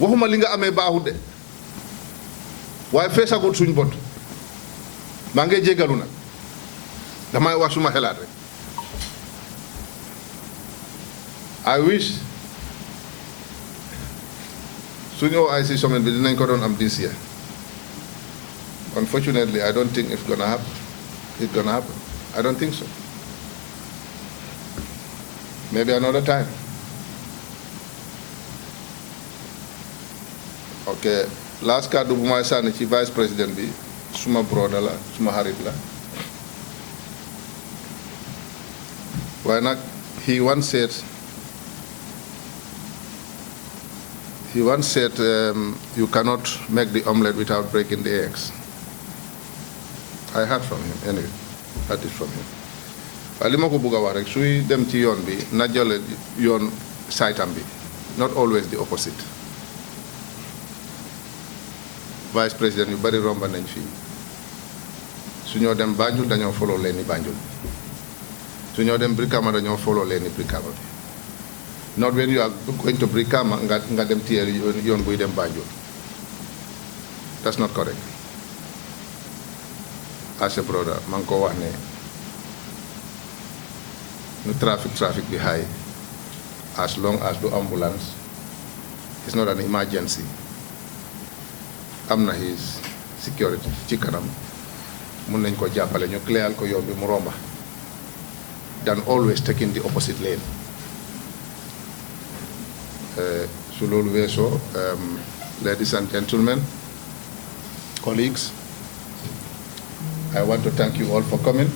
waxuma li nga amee baaxut de waaye feesagul suñ bot maa ngi jégalu nag damay wax suma xelaat rek. I wish suñu OIC summit bi dinañ ko doon am this year. Unfortunately, I don't think it's gonna happen. it going to happen? I don't think so. Maybe another time. Okay, last card bu may sànni ci vice président bi suma broda la suma xarit la waaye nag he once said you cannot make the omelette without breaking the eggs. I heard from him anyway. Heard it from him. waaye li ma ko bëgg a wax rek suy dem ci yoon bi na jële yoon saytam bi, not always the opposite. Vice président yu bari romba nañ fii su ñoo dem Banjul dañoo follow leen ni Banjul su ñoo dem Brikama dañoo follow leen ni Brikama bi. Not when you are going to Brikama nga dem téye yoon buy dem Banjul. That's not correct. As a brother man ko wax ne nu traffic be high as long as the ambulance is not an emergency. Amna his security ci kanam mun nañ ko jàppale ñu clear ko yoon bi mu romba than always taking the opposite lane. Su loolu weesoo, ladies and gentlemen, colleagues, I want to thank you all for coming,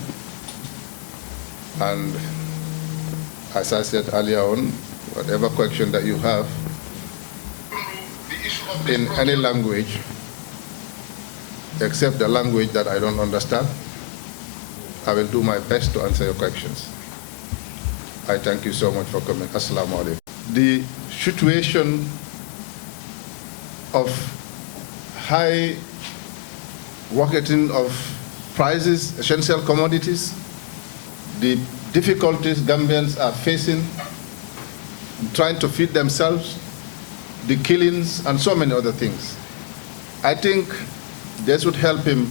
and as I said earlier on, whatever question that you have in any language except the language that I don't understand, I will do my best to answer your questions. I thank you so much for coming. Assalamu alaikum. The situation of high rocketing of prices, essential commodities, the difficulties Gambians are facing trying to feed themselves, the killings, and so many other things. I think this would help him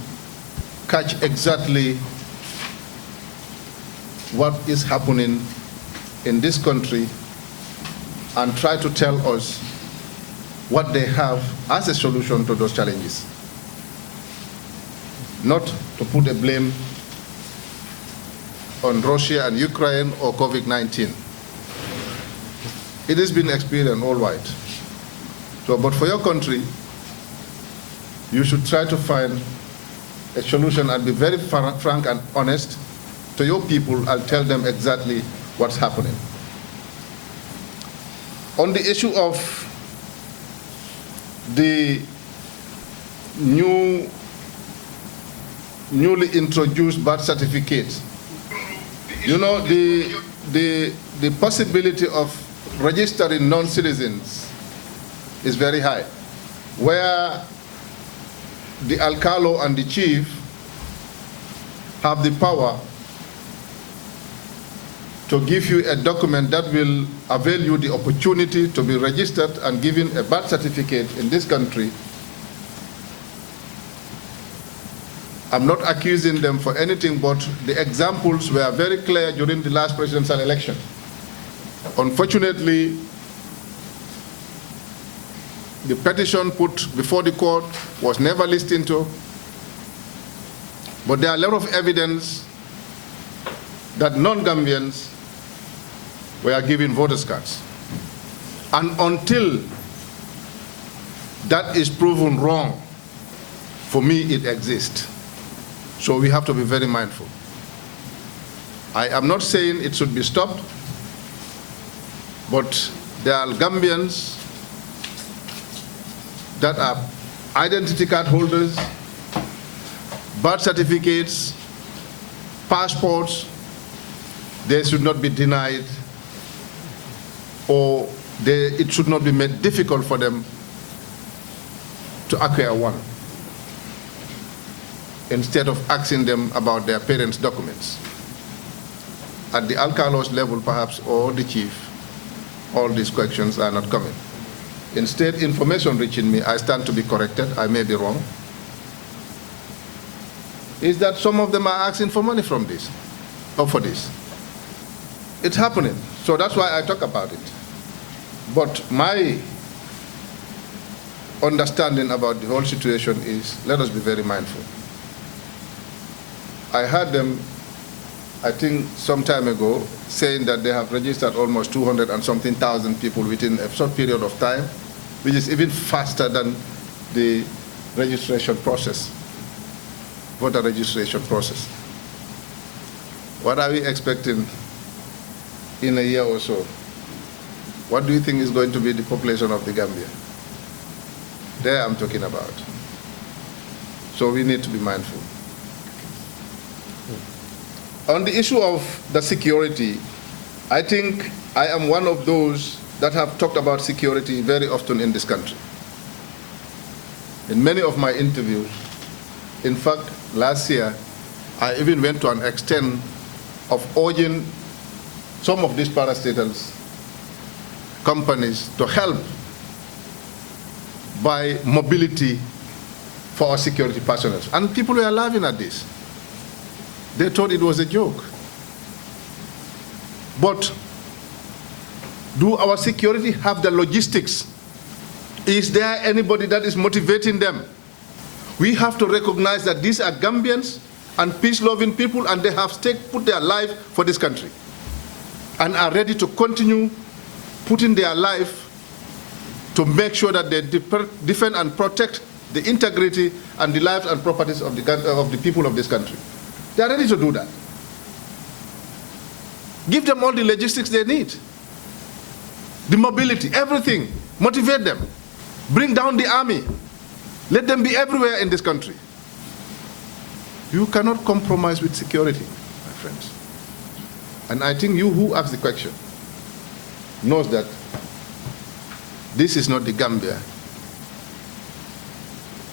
catch exactly what is happening in this country and try to tell us what they have as a solution to those challenges. Not to put the blame on Russia and Ukraine or COVID-19. It has been experienced worldwide. So, but for your country, you should try to find a solution and be very frank and honest to your people and tell them exactly what's happening. On the issue of the newly introduced birth certificate, you know, the possibility of registering non-citizens is very high, where the alcalo and the chief have the power to give you a document that will avail you the opportunity to be registered and given a birth certificate in this country. I'm not accusing them for anything, but the examples were very clear during the last presidential election. Unfortunately, the petition put before the court was never listened to, but there are a lot of evidence that non-Gambians were given voters' cards. And until that is proven wrong, for me it exists. So we have to be very mindful. I am not saying it should be stopped, but there are Gambians that are identity card holders, birth certificates, passports. They should not be denied, or it should not be made difficult for them to acquire one, instead of asking them about their parents' documents. At the alcalos level, perhaps, or the chief, all these questions are not coming. Instead, information reaching me, I stand to be corrected, I may be wrong, is that some of them are asking for money from this, or for this. It's happening, so that's why I talk about it. But my understanding about the whole situation is, let us be very mindful. I heard them, I think some time ago, saying that they have registered almost 200 and something thousand people within a short period of time, which is even faster than the registration process, voter registration process. What are we expecting in a year or so? What do you think is going to be the population of the Gambia? There I'm talking about. So we need to be mindful. On the issue of the security, I think I am one of those that have talked about security very often in this country. In many of my interviews, in fact, last year, I even went to an extent of urging some of these parastatals companies to help by mobility for our security personnel. And people were laughing at this. They thought it was a joke. But do our security have the logistics? Is there anybody that is motivating them? We have to recognize that these are Gambians and peace-loving people, and they have put their life for this country and are ready to continue putting their life to make sure that they defend and protect the integrity and the lives and properties of the people of this country. They are ready to do that. Give them all the logistics they need, the mobility, everything. Motivate them. Bring down the army. Let them be everywhere in this country. You cannot compromise with security, my friends. And I think you who asked the question knows that this is not the Gambia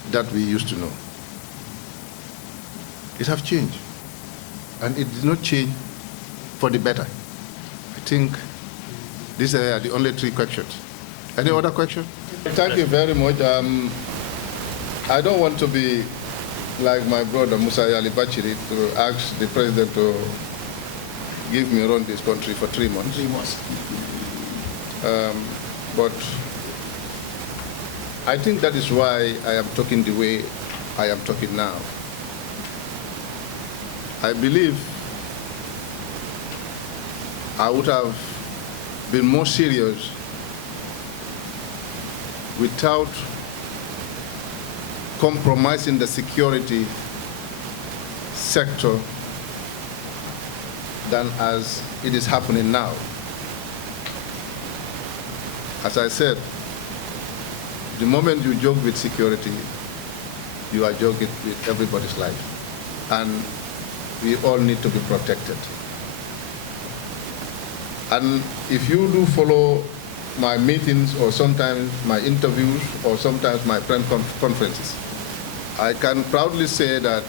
that we used to know. It has changed. And it did not change for the better. I think these are the only 3 questions. Any other question? Thank you very much. I don't want to be like my brother Musa Yali Bachiri to ask the president to give me around this country for 3 months. 3 months. But I think that is why I am talking the way I am talking now. I believe I would have been more serious without compromising the security sector than as it is happening now. As I said, the moment you joke with security, you are joking with everybody's life. And we all need to be protected. And if you do follow my meetings or sometimes my interviews or sometimes my press conferences, I can proudly say that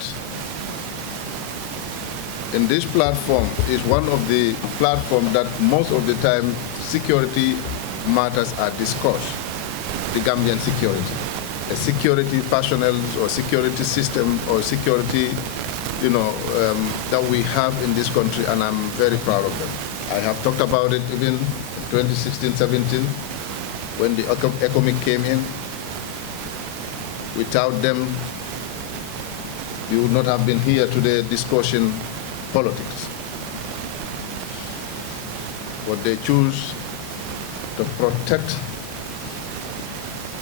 in this platform is one of the platforms that most of the time security matters are discussed, the Gambian security. A security personnel or security system or security, that we have in this country, and I'm very proud of them. I have talked about it even in 2016-17 when the economic came in. Without them, we would not have been here today discussing politics. But they choose to protect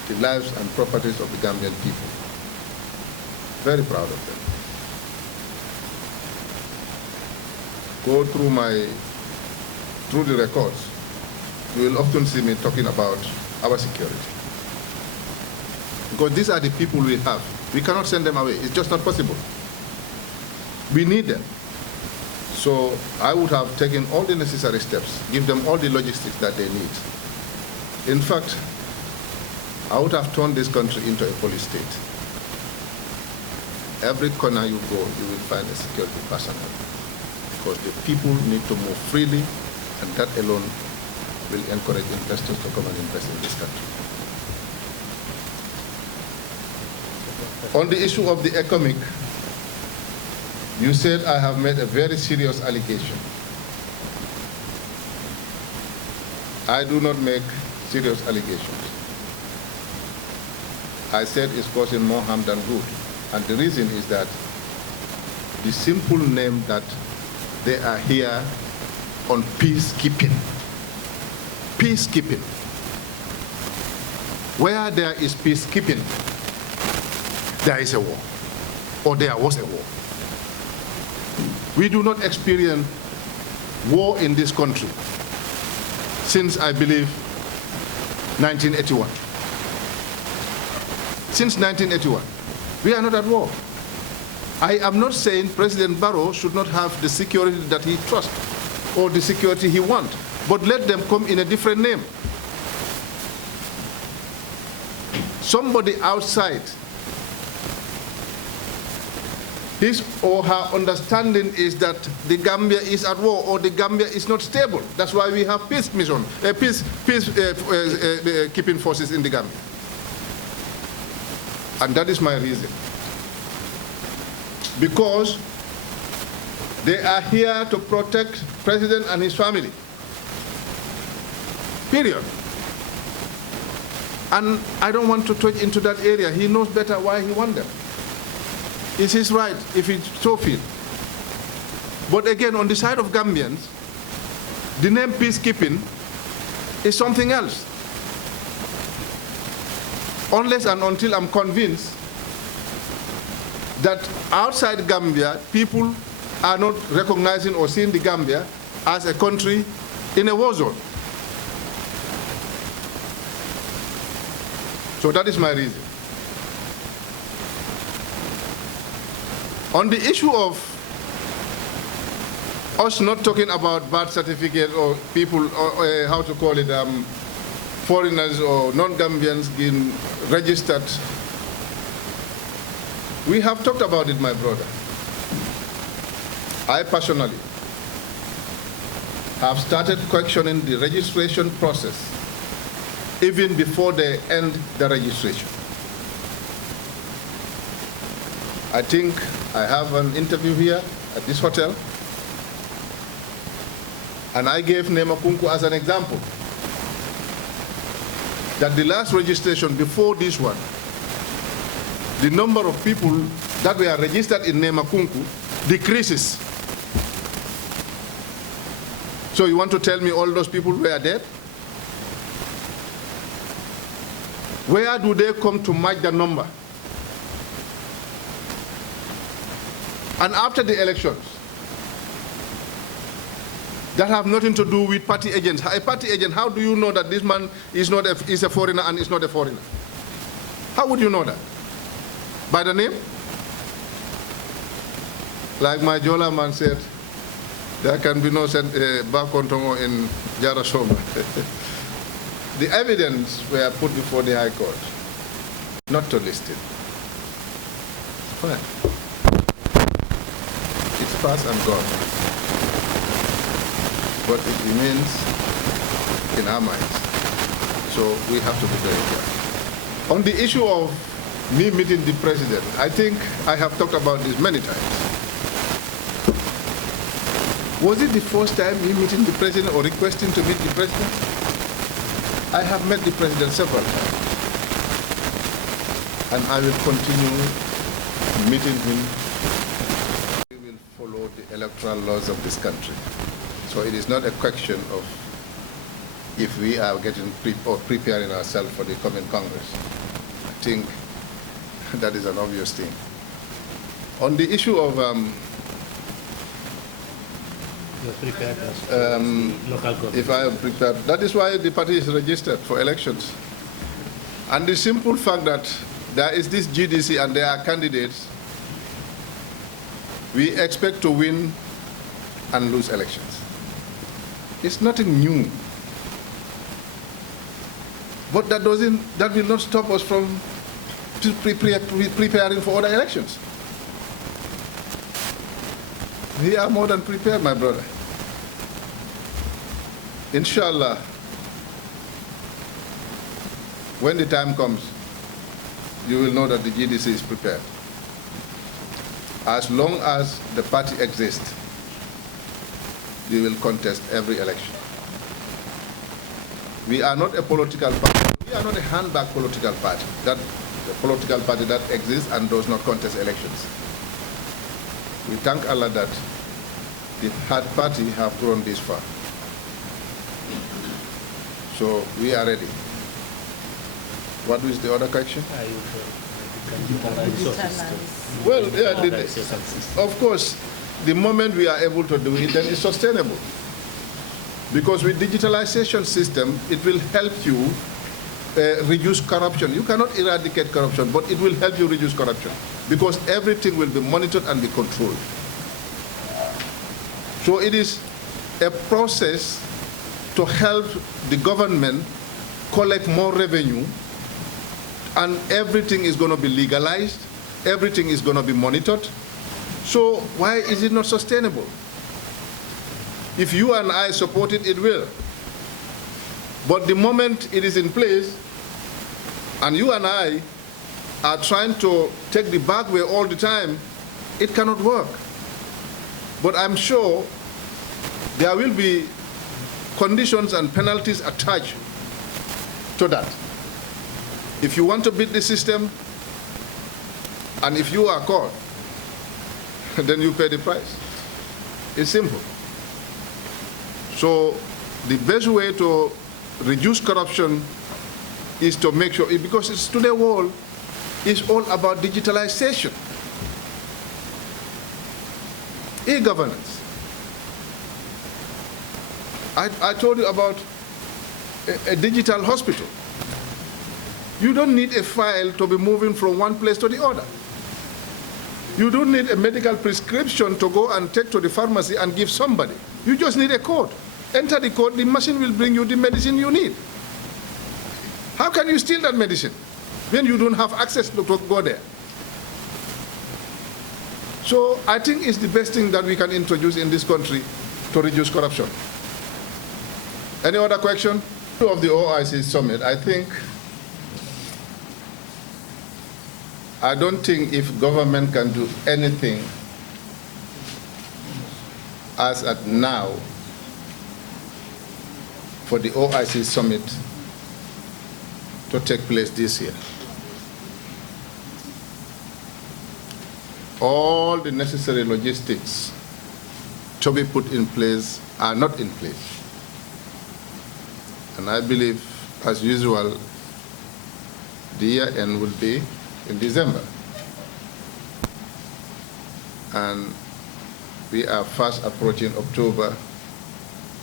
the lives and properties of the Gambian people. Very proud of them. Go through the records, you will often see me talking about our security. Because these are the people we have. We cannot send them away. It's just not possible. We need them. So I would have taken all the necessary steps, give them all the logistics that they need. In fact, I would have turned this country into a police state. Every corner you go, you will find a security personnel. Because the people need to move freely, and that alone will encourage investors to come and invest in this country. On the issue of the economic, you said I have made a very serious allegation. I do not make serious allegations. I said it's causing more harm than good. And the reason is that the simple name that they are here on peacekeeping. Peacekeeping. Where there is peacekeeping, there is a war, or there was a war. We do not experience war in this country since, I believe, 1981. Since 1981, we are not at war. I am not saying President Barrow should not have the security that he trusts or the security he wants, but let them come in a different name. Somebody outside, his or her understanding is that the Gambia is at war or the Gambia is not stable. That's why we have keeping forces in the Gambia. And that is my reason. Because they are here to protect President and his family. Period. And I don't want to touch into that area. He knows better why he wants them. It's his right if he so feels. But again, on the side of Gambians, the name peacekeeping is something else. Unless and until I'm convinced that outside Gambia, people are not recognizing or seeing the Gambia as a country in a war zone. So that is my reason. On the issue of us not talking about birth certificate or people, or how to call it, foreigners or non-Gambians being registered, we have talked about it, my brother. I personally have started questioning the registration process even before they end the registration. I think I have an interview here at this hotel, and I gave Nemakunku as an example that the last registration before this one, the number of people that were registered in Nemakunku decreases. So you want to tell me all those people were dead? Where do they come to match the number? And after the elections, that have nothing to do with party agents. A party agent, how do you know that this man is a foreigner and is not a foreigner? How would you know that? By the name? Like my Jola man said, there can be no Bakontongo in Jarasoma. The evidence were put before the High Court, not to list it. Fine. It's past and gone. But it remains in our minds. So we have to be very careful. On the issue of me meeting the president, I think I have talked about this many times. Was it the first time me meeting the president or requesting to meet the president? I have met the president several times. And I will continue meeting him. We will follow the electoral laws of this country. So it is not a question of if we are getting preparing ourselves for the coming Congress. I think that is an obvious thing. On the issue of local government. If I am prepared, that is why the party is registered for elections. And the simple fact that there is this GDC and there are candidates, we expect to win and lose elections. It's nothing new. But that will not stop us from preparing for other elections. We are more than prepared, my brother. Inshallah, when the time comes, you will know that the GDC is prepared. As long as the party exists, we will contest every election. We are not a political party. We are not a handbag political party. That the political party that exists and does not contest elections. We thank Allah that the third party have grown this far. So we are ready. What is the other question? Well, yeah, of course, the moment we are able to do it, then it's sustainable. Because with digitalization system, it will help you reduce corruption. You cannot eradicate corruption, but it will help you reduce corruption because everything will be monitored and be controlled. So it is a process to help the government collect more revenue, and everything is going to be legalized, everything is going to be monitored. So why is it not sustainable? If you and I support it, it will. But the moment it is in place, and you and I are trying to take the back way all the time, it cannot work. But I'm sure there will be conditions and penalties attached to that. If you want to beat the system, and if you are caught, then you pay the price. It's simple. So the best way to reduce corruption is to make sure, because it's today world is all about digitalization, e-governance. I told you about a digital hospital. You don't need a file to be moving from one place to the other. You don't need a medical prescription to go and take to the pharmacy and give somebody. You just need a code. Enter the code, the machine will bring you the medicine you need. How can you steal that medicine when you don't have access to go there? So I think it's the best thing that we can introduce in this country to reduce corruption. Any other question? Of the OIC summit, I don't think if government can do anything as at now for the OIC summit to take place this year. All the necessary logistics to be put in place are not in place. And I believe, as usual, the year end will be in December. And we are fast approaching October,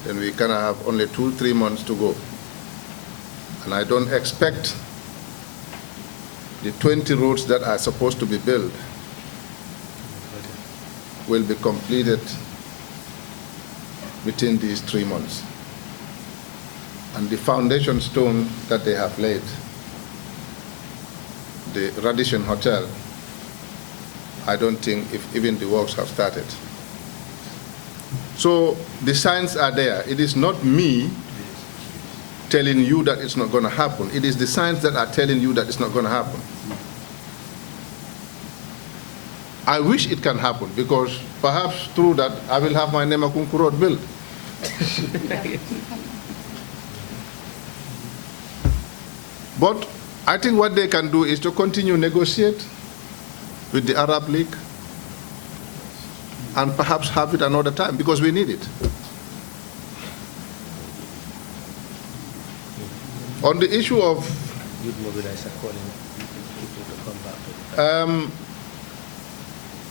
then we kind of have only 2-3 months to go. And I don't expect the 20 roads that are supposed to be built will be completed within these 3 months. And the foundation stone that they have laid, the Radisson Hotel, I don't think if even the works have started. So the signs are there. It is not me telling you that it's not going to happen. It is the signs that are telling you that it's not going to happen. I wish it can happen, because perhaps through that I will have my Nemakunku Road built. But I think what they can do is to continue negotiate with the Arab League and perhaps have it another time, because we need it. On the issue of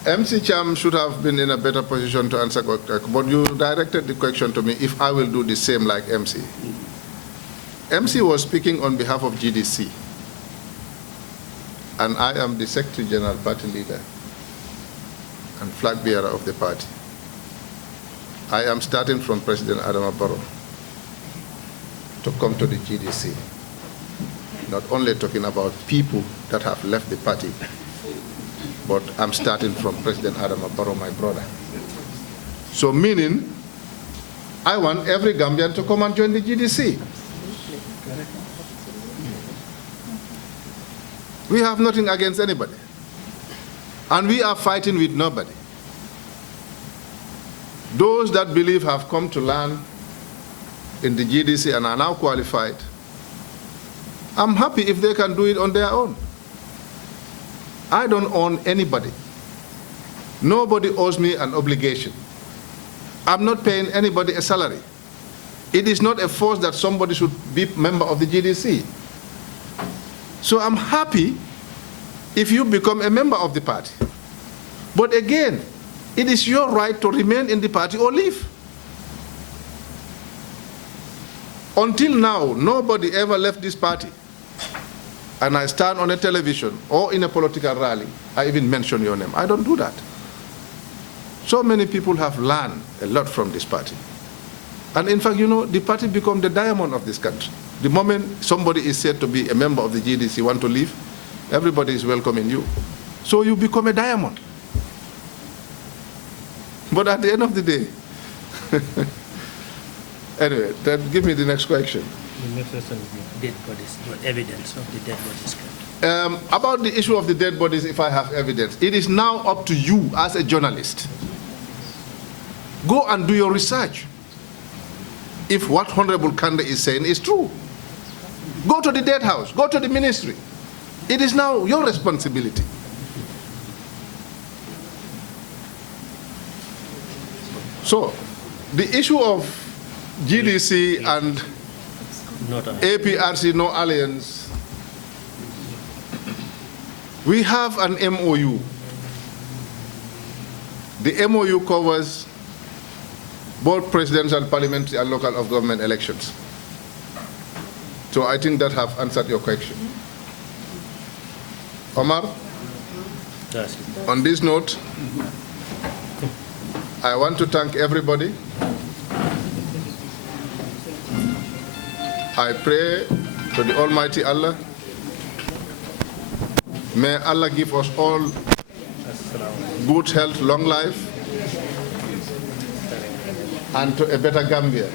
MC Cham should have been in a better position to answer, but you directed the question to me if I will do the same like MC. MC was speaking on behalf of GDC, and I am the Secretary General Party Leader and flag bearer of the party. I am starting from President Adama Barrow to come to the GDC, not only talking about people that have left the party, but I'm starting from President Adama Barrow, my brother. So meaning, I want every Gambian to come and join the GDC. We have nothing against anybody. And we are fighting with nobody. Those that believe have come to learn in the GDC and are now qualified, I'm happy if they can do it on their own. I don't own anybody. Nobody owes me an obligation. I'm not paying anybody a salary. It is not a force that somebody should be a member of the GDC. So I'm happy if you become a member of the party. But again, it is your right to remain in the party or leave. Until now, nobody ever left this party. And I stand on a television or in a political rally, I even mention your name. I don't do that. So many people have learned a lot from this party. And in fact, you know, the party become the diamond of this country. The moment somebody is said to be a member of the GDC, want to leave, everybody is welcoming you. So you become a diamond. But at the end of the day, anyway, then give me the next question. The next question is the dead bodies, what evidence of the dead bodies. About the issue of the dead bodies, if I have evidence, it is now up to you as a journalist. Go and do your research. If what Honorable Kanteh is saying is true, go to the dead house, go to the ministry. It is now your responsibility. So, the issue of GDC and APRC No Alliance, we have an MOU. The MOU covers both presidential, parliamentary, and local of government elections. So I think that have answered your question. Omar, on this note, I want to thank everybody. I pray to the Almighty Allah. May Allah give us all good health, long life, and to a better Gambia.